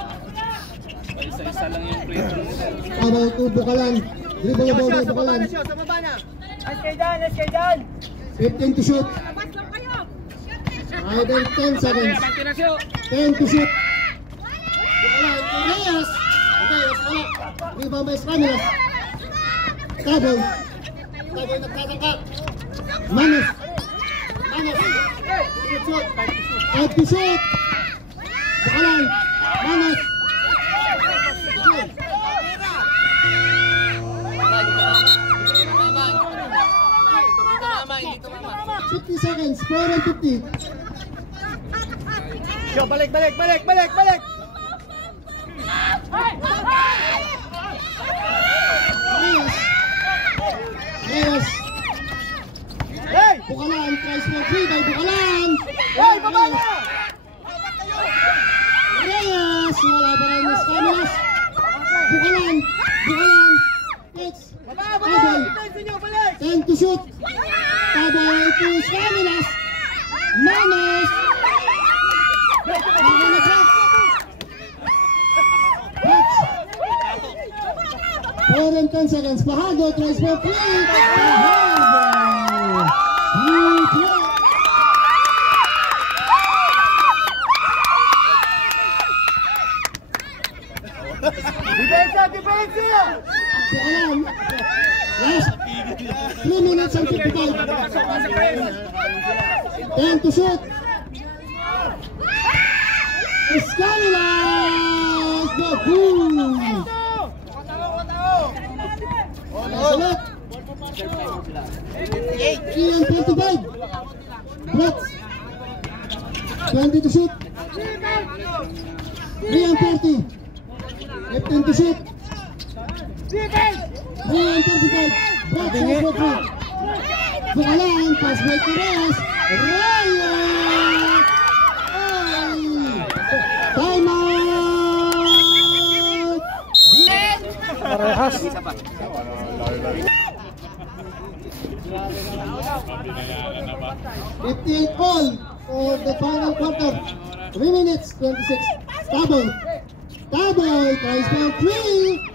Isa-isa lang yung free throw nila. Tabol to Bakalan. Dribble ball by Bakalan. Sa baba na! 15 to shoot. 5 and 10 seconds. Banti na siya. 10 to shoot. Bakalan. Reyes. Reyes. Wala. Rebound by Escamilas. Tabol. Tabol nagtatangka. Manos. Manos. Shoot. 5 to shoot. Bakalan. Manos. 50 seconds, 4 and 50. Yo, balik! Reyes! Reyes. Hey! Bakalan, tries for 3 by Bakalan. Hey, baba na! Reyes, wala pa rin Escamilas. Bukalan. Fix. Taboy. 10 to shoot. Taboy to Scamilas. Manos. Baka na Flex. 4 and 10 seconds. Fajardo tries for 3. Fajardo. Huge work. Bukalan. Last 3 minutes and 55. 10 to shoot. Scamilas. The boom. Salat. 3 and 25. Blitz. 20 to shoot. 3 and 40. 15 to shoot. 3 and 35. Blitz and 43. Bukalan. Pass by Torres. Ryan. Time out. Parehas. 58 all for the final quarter. 3 minutes 26. Taboy tries for 3.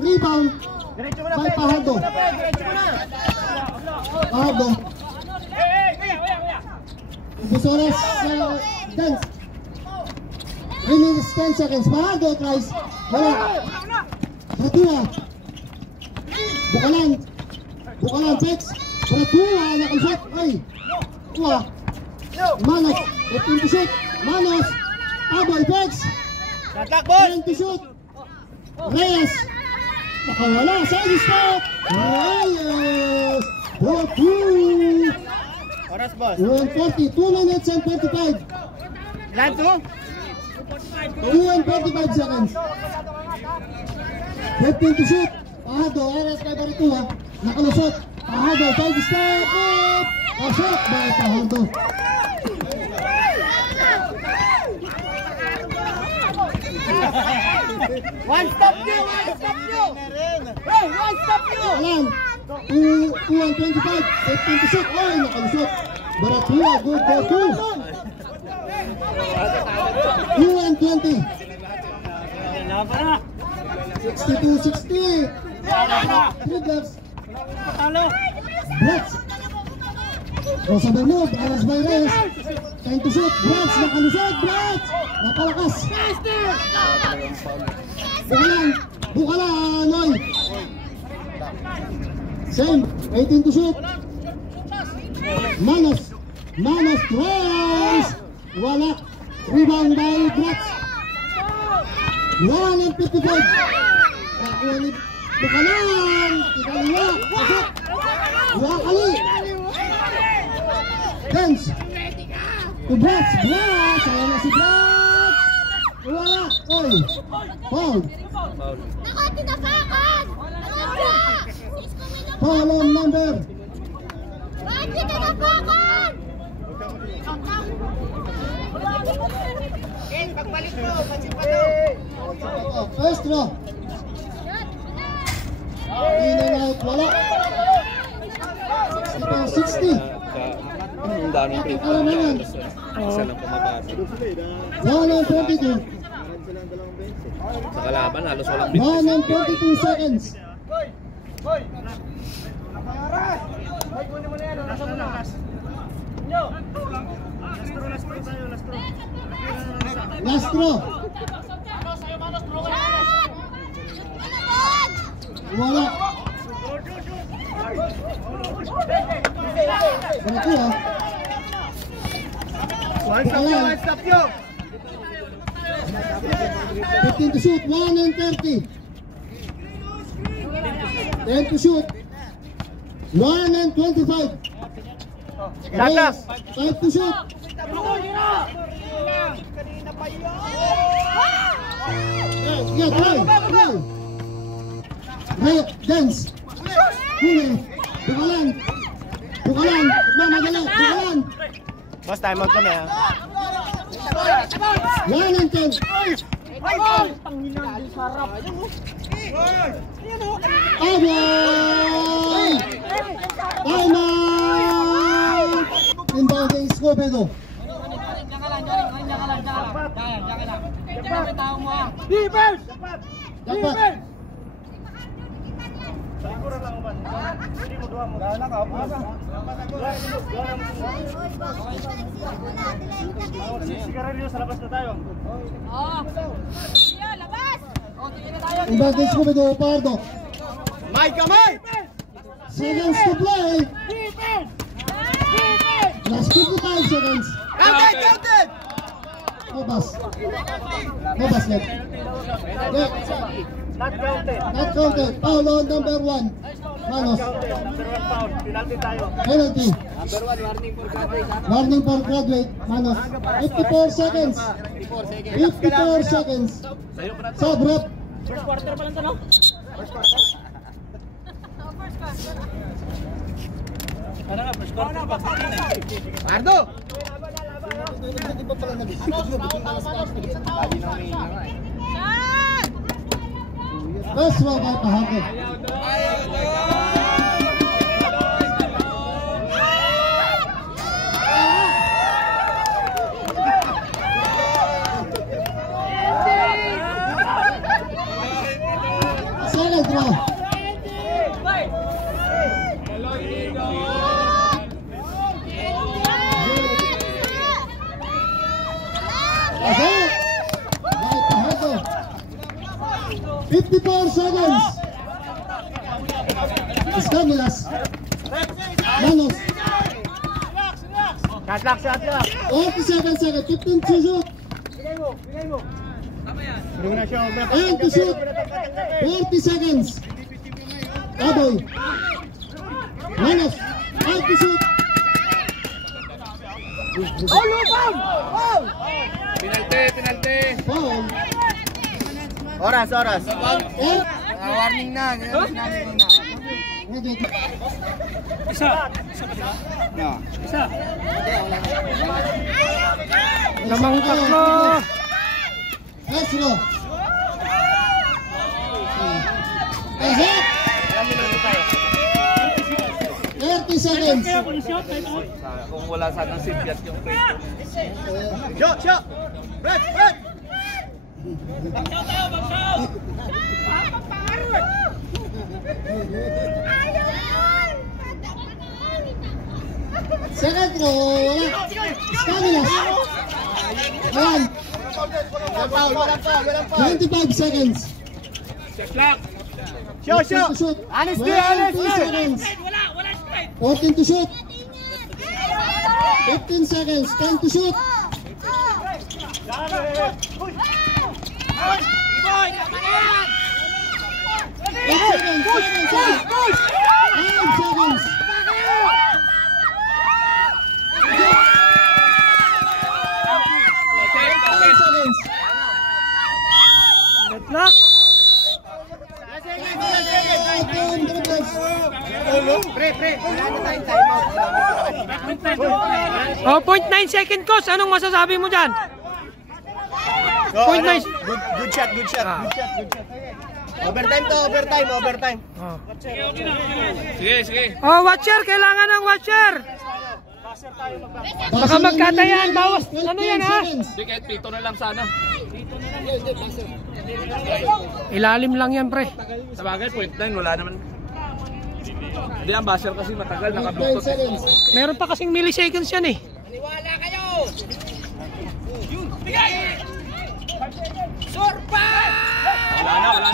Rebound by Fajardo. Busores dance. 3 minutes 10 seconds. Fajardo tries. Wala. Ratua. Bukalan fix. Ratua nakalshot. Ay. Tua. Manos. 15 to shoot. Manos. Taboy fix. 10 to shoot. Reyes. Nakawala. Side stop. Reyes. 4-2. Oras, boss. 140. 2 minutes and 25. Ilan to? 2 and 45 seconds. 15 to shoot. Fajardo, aras kay Baritua. Nakalusot. Fajardo, side step up. Shot by Fajardo. One stop you! Hey, one stop you! Alan, 2 and 25. 15 to shoot. Ay, nakalusot. Baritua, good for 2. 2 and 20. 62-60. Triggers. Blitz. Crossover move. Aras by Reyes. 10 to shoot. Blitz. Nakalusot. Blitz. Napalakas. Bukalan. Noy. Same. 18 to shoot. Manos tries. Wala. Rebound by Blitz. 1 and 55. Nakuha ni Bukalan. Ikaliwa. Pasok. Wakali. Dance. To Blitz. Ayan na si Blitz. Wala. Oy. Foul. Ako, tinapakan! Foul on number. Bakit tinapakan? Pagbalik mo, pansin pa to. First draw. In and out. Wala. 60. Ang daming free throw. Isa lang pumapasok. 1 and 22. Sa kalaban, halos walang free 1 and 22 seconds. Last draw. Wala. Baritua. One stop you! 15 to shoot. 1 and 30. 10 to shoot. 1 and 25. Reyes, 5 to shoot. Yeah, try. Reyes, dance. Huli. Bukalan. Mamadali. Bukalan. Boss, time out kami ha. 1 and 10. Ay! Tanginan din sa harap. Aboy! Timeout! Inbound kay Escobedo. Defense! Dapat. Sigarilyo sa labas na tayo. Inbound kay Escobedo, Pardo. May kamay! Seconds to play. Last 55 seconds. Counted! Counted! Mabas. Mabas net. Net. Not counted. Not counted. Foul on number 1. Manos. Number 1 foul. Penalty tayo. Penalty. Number 1, warning for graduate. Warning for graduate. Manos. 54 seconds. 54 seconds. Sub rep. First quarter pa lang to, no? First quarter. Ano nga, first quarter pa. Ardo! First row by Pahake. Second row. Ahead by Pahake. 54 seconds. Escamilas. Manos. Shot lock, shot lock. 47 seconds. 15 to shoot. Bring na siya. And to shoot. 40 seconds. Aboy. Manos. And to shoot. Oh, lupang! Oh! Penalty! Foul. Oras. And Warning na. Lamang tatlo. First row. Ahead. 30 seconds. Kung wala sanang sibyat yung frame. Shot! Red! Second row. Wala. Escamilas. Ayan. 25 seconds. Shoot! 15 to shoot. Honestly! 20 seconds. 14 to shoot. 15 seconds. 10 to shoot. 8 seconds. 7 seconds. 9 seconds. 10 seconds. Deadlock. Oh, 0.9 second coach. Anong masasabi mo dyan? 0.9. Good shot. Overtime. Oh. Sige. Oh, watcher. Kailangan ng watcher. Baka magkatayaan. Bawas. Ano yan, ha? Hindi, kahit pito na lang sana. Ilalim lang yan, pre. Sa bagay, 0.9, wala naman. Hindi, ang basher kasi matagal, 9 nakabuktot. seconds. Meron pa kasing milliseconds yan, eh. Maniwala kayo! Bigay! Sorpa! Wala na.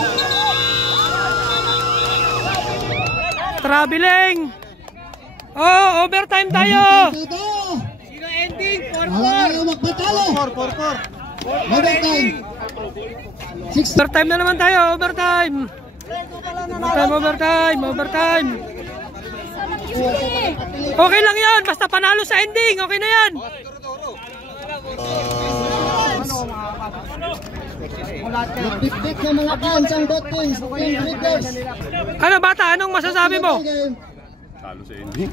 Traveling. Oh, overtime tayo. Sino ending? 4-4. Magpatalo. 4-4. Overtime. Overtime na naman tayo. Overtime. Okay lang yan. Basta panalo sa ending. Okay na yan. Nagdikdik ng mga fans ang bot teams. Team Breakers. Ano, bata? Anong masasabi mo? Talo sa ending.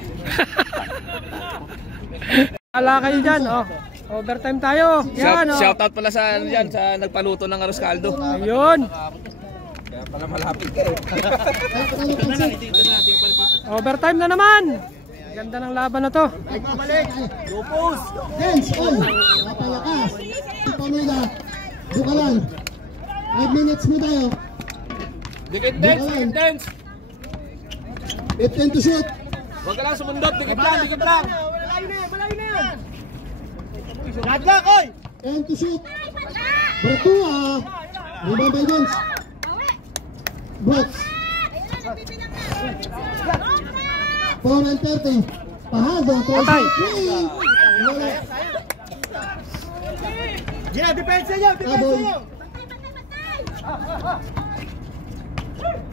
Ala kayo dyan, oh. Overtime tayo. Yan, oh. Shoutout pala sa yan sa nagpaluto ng arroz caldo. Ayun. Kaya pala malapit ka eh. Overtime na naman. Ganda ng laban na to. Lupos! Dance, on! Napalakas! Pamela, Bukalan. 5 minutes mo tayo. Dikit dance. 15 to shoot. Huwag ka lang sumundot, dikit lang. Malayo na yan! Nadla, koy! 10 to shoot. Bratua. Rebound by Dance. Brooks. 4 and 30. Pahado. Patay. Wala. Gina, depensa nyo! Taboy.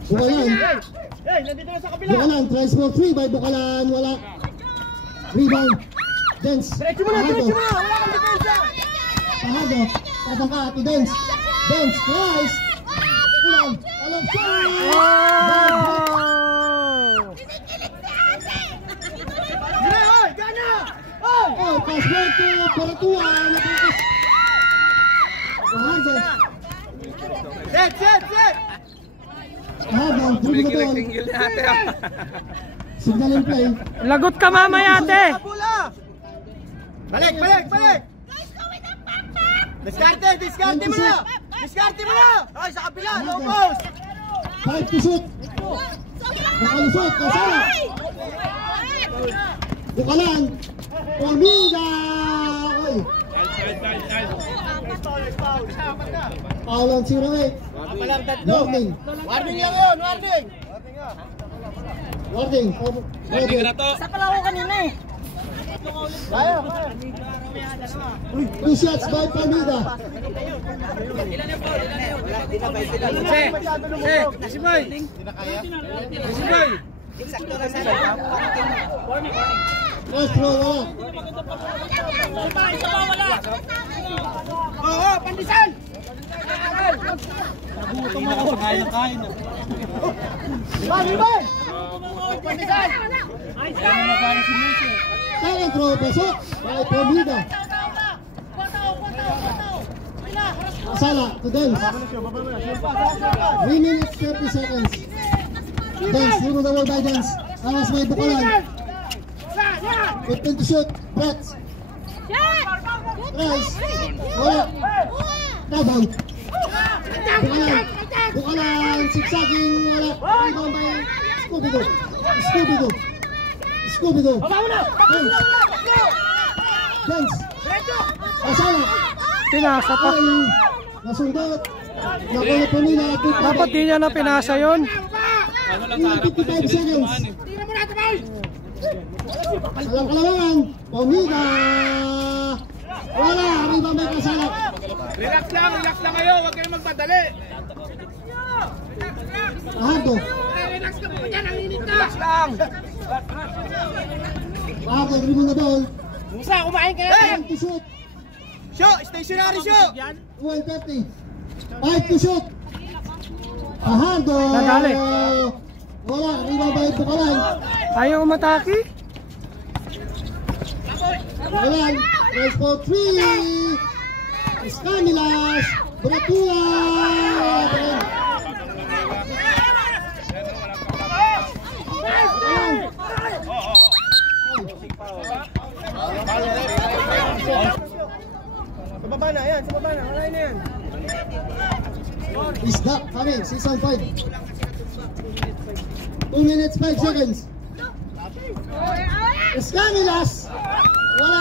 Bukalan. Hey, nandito na sa kabila! Bukalan. Tries for 3 by Bukalan. Wala. Rebound. Dance. Diretso mo na! Wala kang depensa! Pahado. Tatangka to Dance. Dance. Tries. Ulan. Alam siya. Oh! Gina, oy! Gana! Oy! Oh, pass ball to Bratua. Napakas. Pahado. Set! Pahado. Dribble the ball. Tingil natin. Signal and play. Lagot ka mamaya, ate. Bola! Balik! Diskarte mo na! Oy, sa kabila! Low post! 5 to shoot. Nakalusot. Kasala. Bukalan. Omida. Oy. Foul on 08. Warning. Warning lang yun! Warning. Hindi na to. Two shots by Palmida. Castro, wala. Oo, pandisan! Kain! Pandisan! Second throw, pasok by Palmida. Sala to Dance. 3 minutes 30 seconds. Dance, through the wall by Dance. Alas may Bukalan. 15 to shoot. Brett. Rice. Wala. Tabang. Bukalan. Sigsaging. Wala. Rebound by Scooby-Doo. Dance. Asala. Pinasa pa. Ay. Nasundot. Nakuha po nila. Dapat di niya na pinasa yun. 55 seconds. Alang kalawangan. Pomida. Wala. Rebound by Kasala. Relax lang kayo. Huwag kayong magpadali. Ahado. Relax lang. Ahado. Rebound the ball. Musa, kumain ka na! 10 to shoot. Stationary show! 130. 5 to shoot. Ahado. Nadali. Wala. Rebound by Bukalan. Ayaw umatake. Bukalan. Rise for 3. Escamilas. Bratua. Sa baba na yan! Malay na yan! Is that coming? 6 on 5. 2 minutes 5 seconds. Escamilas. Wala.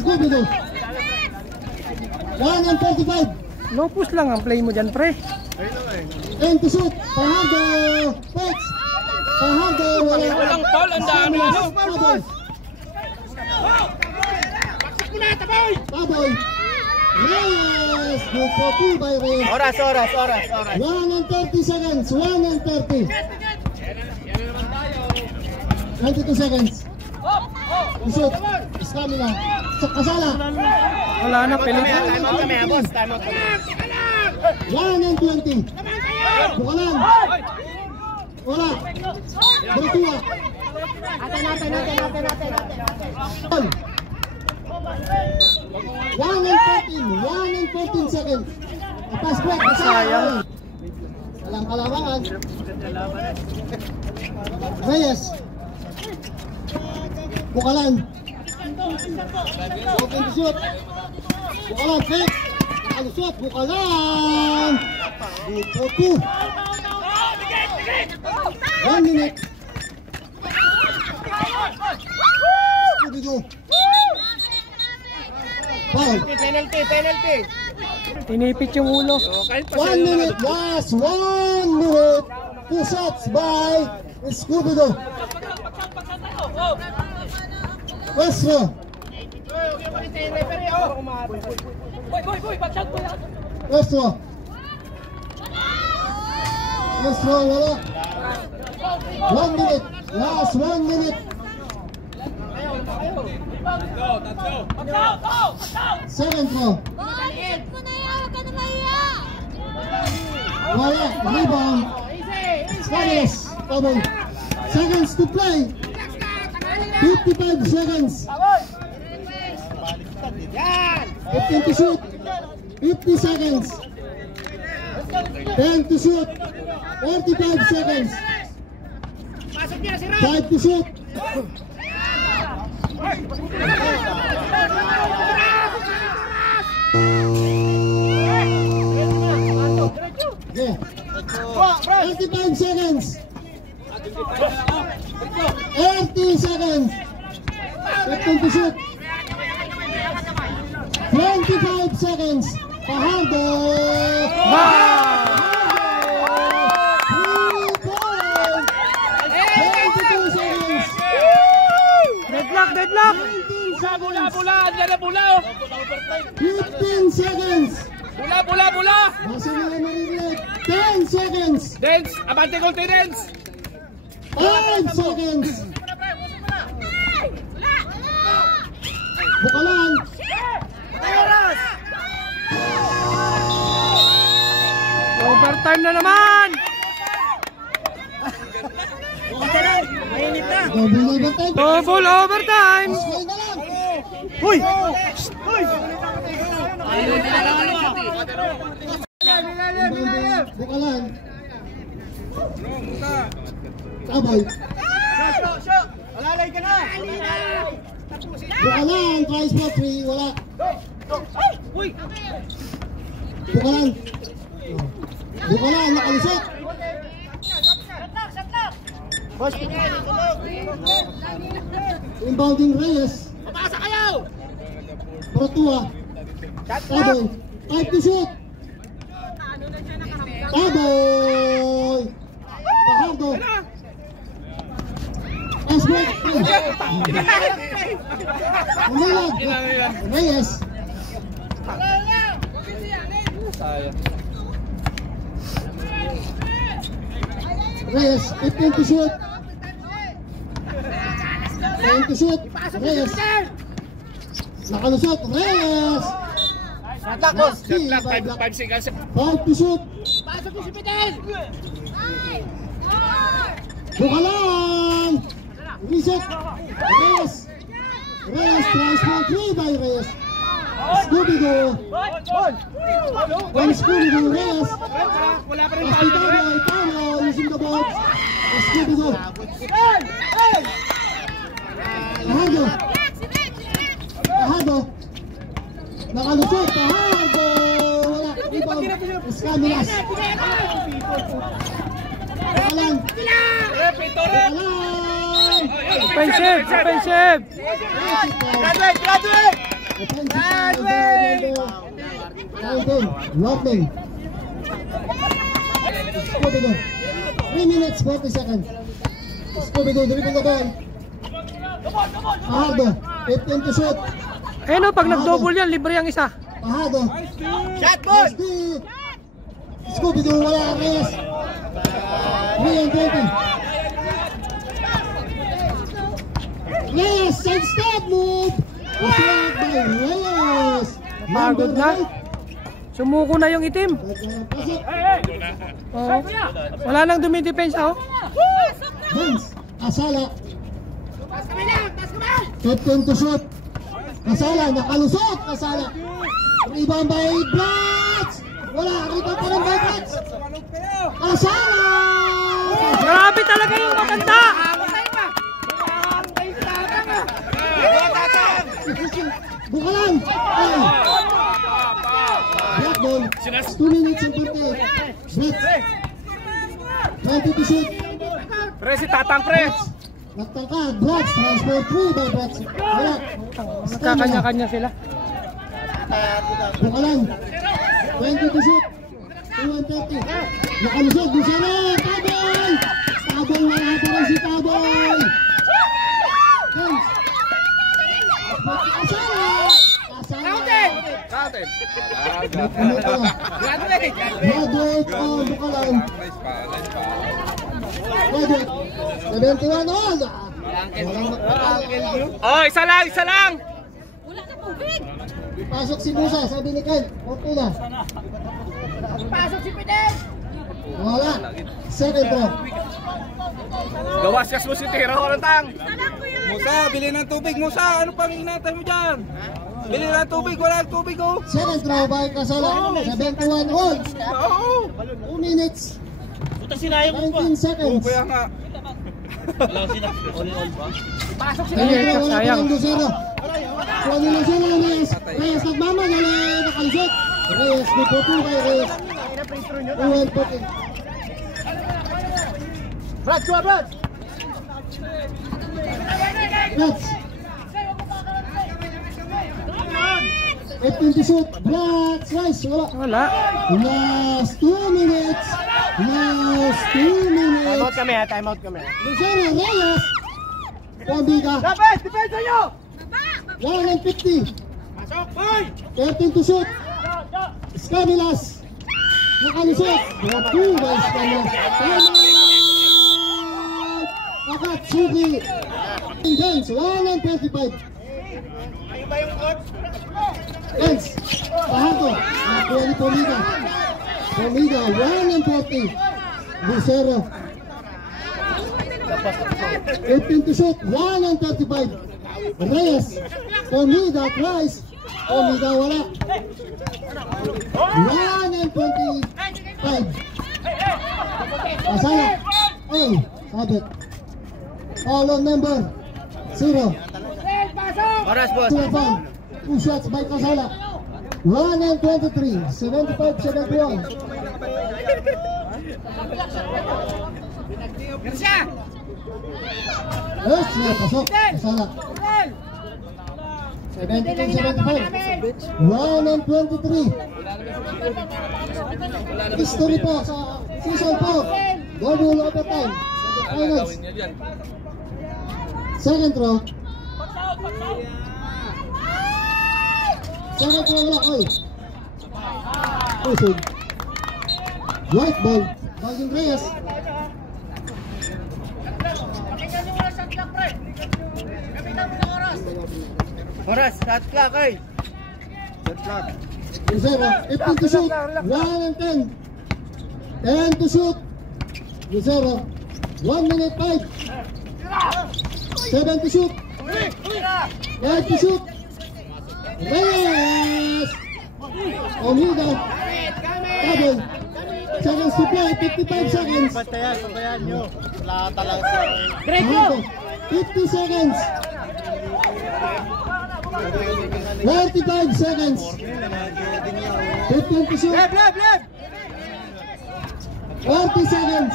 Scooby-Doo. 1 and 35. Lopus lang ang play mo dyan, pre. 10 to shoot. Pahado. Pex. Pahado. Wala. Walang foul, ang dami, ano? Taboy. Reyes. Good for 2 by Reyes. Oras! 1 and 30 seconds. 1 and 30. 22 seconds. To shoot. Escamila. Kasala. Wala na, pilit. Time out kami, boss! Time out kami! 1 and 20. Bukalan. Wala. Bertua. Natin. 1 and 14 seconds. Pass break. Sayang. Walang kalamangan. Reyes. Bukalan. Open to shoot. Bukalan, fake. Nakalusot, Bukalan. Good for 2. 1 minute. Scooby-Doo. Foul. Penalty. Tinipit yung ulo. 1 minute last. 1 minute. 2 shots by Scooby-Doo. Westro. Westro. Westro, wala. 1 minute. Last 1 minute. Second throw. Bakit mo na yan? Huwag ka na mahiya! Wala. Rebound. Spanish. Double. Seconds to play. 55 seconds. 15 to shoot. 50 seconds. 10 to shoot. 45 seconds. 5 to shoot. Okay. 35 seconds. 80 seconds. 15 to shoot. 25 seconds. Fajardo. Wow! 22 seconds. Deadlock! Bula, andyan na bula. 15 seconds. Bula. Basta nila marinig. 10 seconds. Dance, abante konti dance. 5 seconds. Bukalan. Overtime na naman! Mainit na. Double overtime. Double overtime! Square na lang. Huy! Bukalan. Kaboy. Alalay ka na! Bukalan. Tries for 3. Wala. Bukalan. Bukalan. Nakalusot. Inbounding Reyes. Papasa kayo! Bertua. Kaboy. 5 to shoot. Kaboy. Fajardo. Pass break. Umilag. Reyes. Reyes. 15 to shoot. 10 to shoot. Reyes. Nakalusot. Reyes. Shot clock, 5 seconds. 5 to shoot. Pasok ko si Fidel! Bukalan! Reset! Reyes! Reyes tries for 3 by Reyes. Scooby-Doo! When Scooby-Doo Reyes! Wala pa rin Hospital by Paolo using the board. Scooby-Doo! Fajardo! Fajardo! Nakalusot! Fajardo! Wala! Rebound! Escamilas! Bukalan! Bukalan! Offensive! Graduate! Lockdown. Scooby-Doo. 3 minutes, 40 seconds. Scooby-Doo, dribbling the ball. Fajardo. 15 to shoot. Eh no, pag nag-double yan, libre ang isa. Fajardo. Shot ball! Scooby-Doo, wala ang Reyes. 3 and 20. Reyes, side step move. Swag by Reyes. Pagod na. Sumuko na yung itim. Pasok. Oh. Wala nang dumidepensa, oh. Vince, Kasala. 15 to shoot. Kasala, nakalusot. Kasala. Rebound by Blats. Wala, rebound pa rin by Blats. Kasala. Grabe talaga yung maganda. Buka lang. Ay. Black ball. 2 minutes and 48. Blats. 20 to shoot. Pre, si Tatang, pre. Nagtangka, Blats. Tries for 3 by Blats. Wala. Magkakanya-kanya sila. Buka lang. 20 to shoot. 2 and 30. Nakalusot. Lucero. Taboy. Taboy. Wala pa rin si Taboy. Vince. Kasala. Kasala. Counted. Ano pa? Graduate. Oh, buka lang. Graduate. 71 all. Walang makakakil. Oh, isa lang, isa lang. Wala na tubig. Pasok si Musa, sabi ni Ken. Fortuna. Pasok si Fidel. Wala. Second throw. Gawas kas mo si Tira, walang tang. Salang ko yan. Musa, bili ng tubig, Musa. Ano pang inatay mo dyan? Bili ng tubig, wala ng tubig, oh. Second throw by Kasala. 71 all. Oo. 2 minutes. 19 seconds. Kaya nga. Pasok si Second throw, wala pa Sayang. ng Lucero. Kuha ni Lucero, Reyes. Reyes nagmamadali. Nakalisot. Reyes, may puto kay Reyes. 2 and 14. Brad, kuha Brad. Brad. 18 to shoot. Brad, slice. Wala. Wala. Last 2 minutes. Last 2 minutes. kami ha, time out kami. Lucero, Reyes. Pambida. Dapat, depensa nyo! 150. 13 to shoot. Scamilas. Nakalusot. Two by Scamilas. Akatsuki. Vince, 135. Vince, Pahato. Nakuha ni Pomida. Pomida, 140. Lucero. 18 to shoot. 135. Reyes. Pomida, tries. Pomida, wala. 125. Kasala. Ay, sabit. All on number 0. Oras, boss. 2 shots by Kasala. 123. 75-71. Yes, pasok. Kasala. 72-75. 123. History po sa season 4. Double overtime. Finals. Second throw. Second throw wala. Oy. Pusog. White ball. Baging Reyes. Oras, shot clock, ay. Shot clock. Lucero, 18 to shoot. 1 and 10. 10 to shoot. Lucero, 1 minute 5. 7 to shoot. 9 to shoot. Reyes. Omida. Double. Seconds to play. 55 seconds. Patayan nyo. Wala talaga. Pahato, 50 seconds. 45 seconds. 15 to shoot. 40 seconds.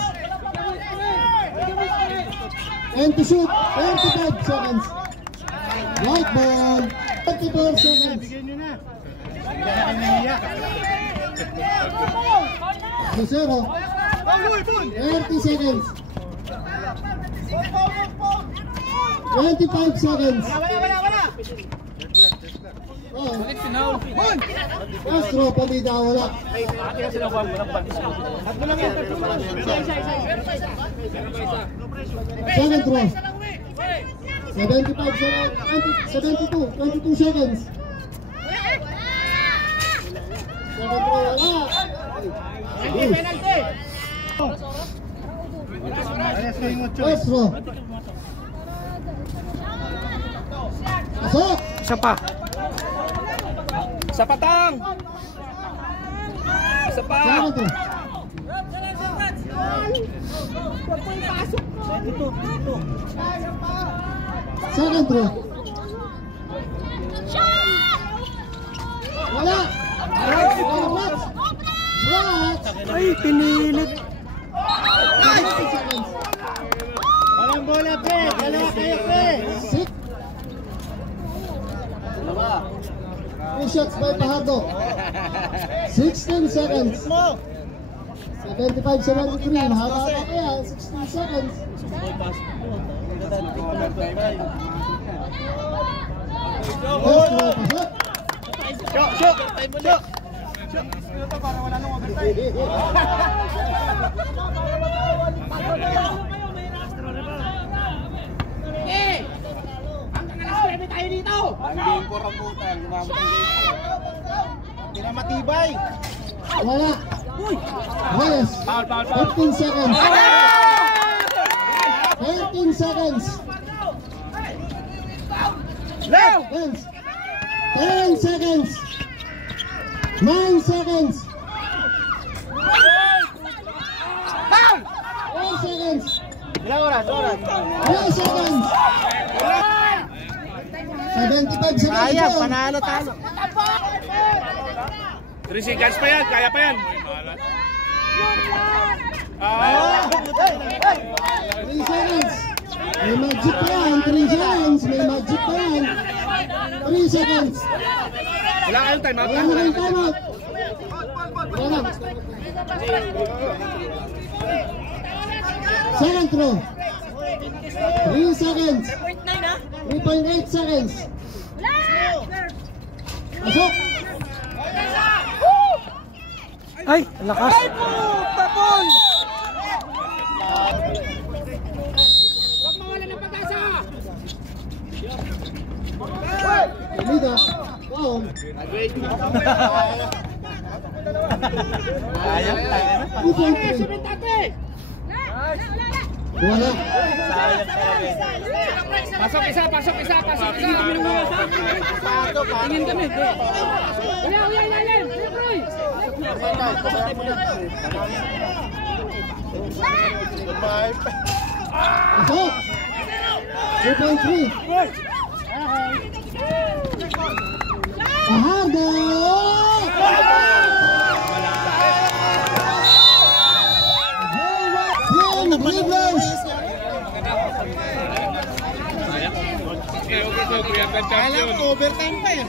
10 to shoot. 35 seconds. White ball. 34 seconds. Lucero. 30 seconds. 25 seconds. Oh. Castro, Pomida, wala. Second throw. 75 seconds. 22 seconds. Second throw, wala. Penalty! First throw. Pasok. Isa pa. Sa patang! Isa pa! Second throw. Second throw. Wala. Watch. Ay, pinilit. 30 seconds. Walang bola, pre! Dalawa kayo, pre! 6. 3 shots by Fajardo. 16 seconds. 75-73. Mahaba pa kaya. 16 seconds. First throw, pasok. Shoot! Shoot! Hindi na matibay! Wala. Reyes. 15 seconds. 13 seconds. Now! 10 seconds. 9 seconds. 4 seconds. Ilang oras? 3 seconds. 75 seconds. Sayang, panalo talo. 3 seconds pa yan, kaya pa yan. 3 seconds. May magic pa yan. 3 seconds. May magic pa yan. 3 seconds. Wala kayong time out. Wala na yung time out. Wala na. Second throw. 3 seconds. 3.8 seconds. Pasok. Ay, lakas. Liga. Wow. Sayang tayo na. 2.3. Wala. Pasok isa, pasok isa, pasok isa. Tingin kami. Pasok. 2.3. Fajardo! Dribblers! Alam ko, overtime pa eh.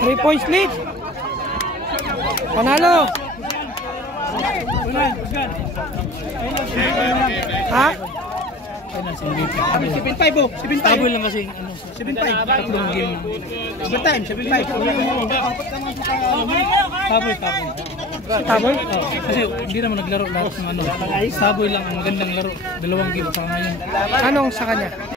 3 points lead. Panalo. Ha? 7-5 oh. 7-5. Table lang kasi. 7-5. Tatlong game. Overtime, 7-5. Table? Kasi hindi naman naglaro lahat ng ano. Saboy lang ang gandang laro. 2 game pa ngayon. Anong sa kanya?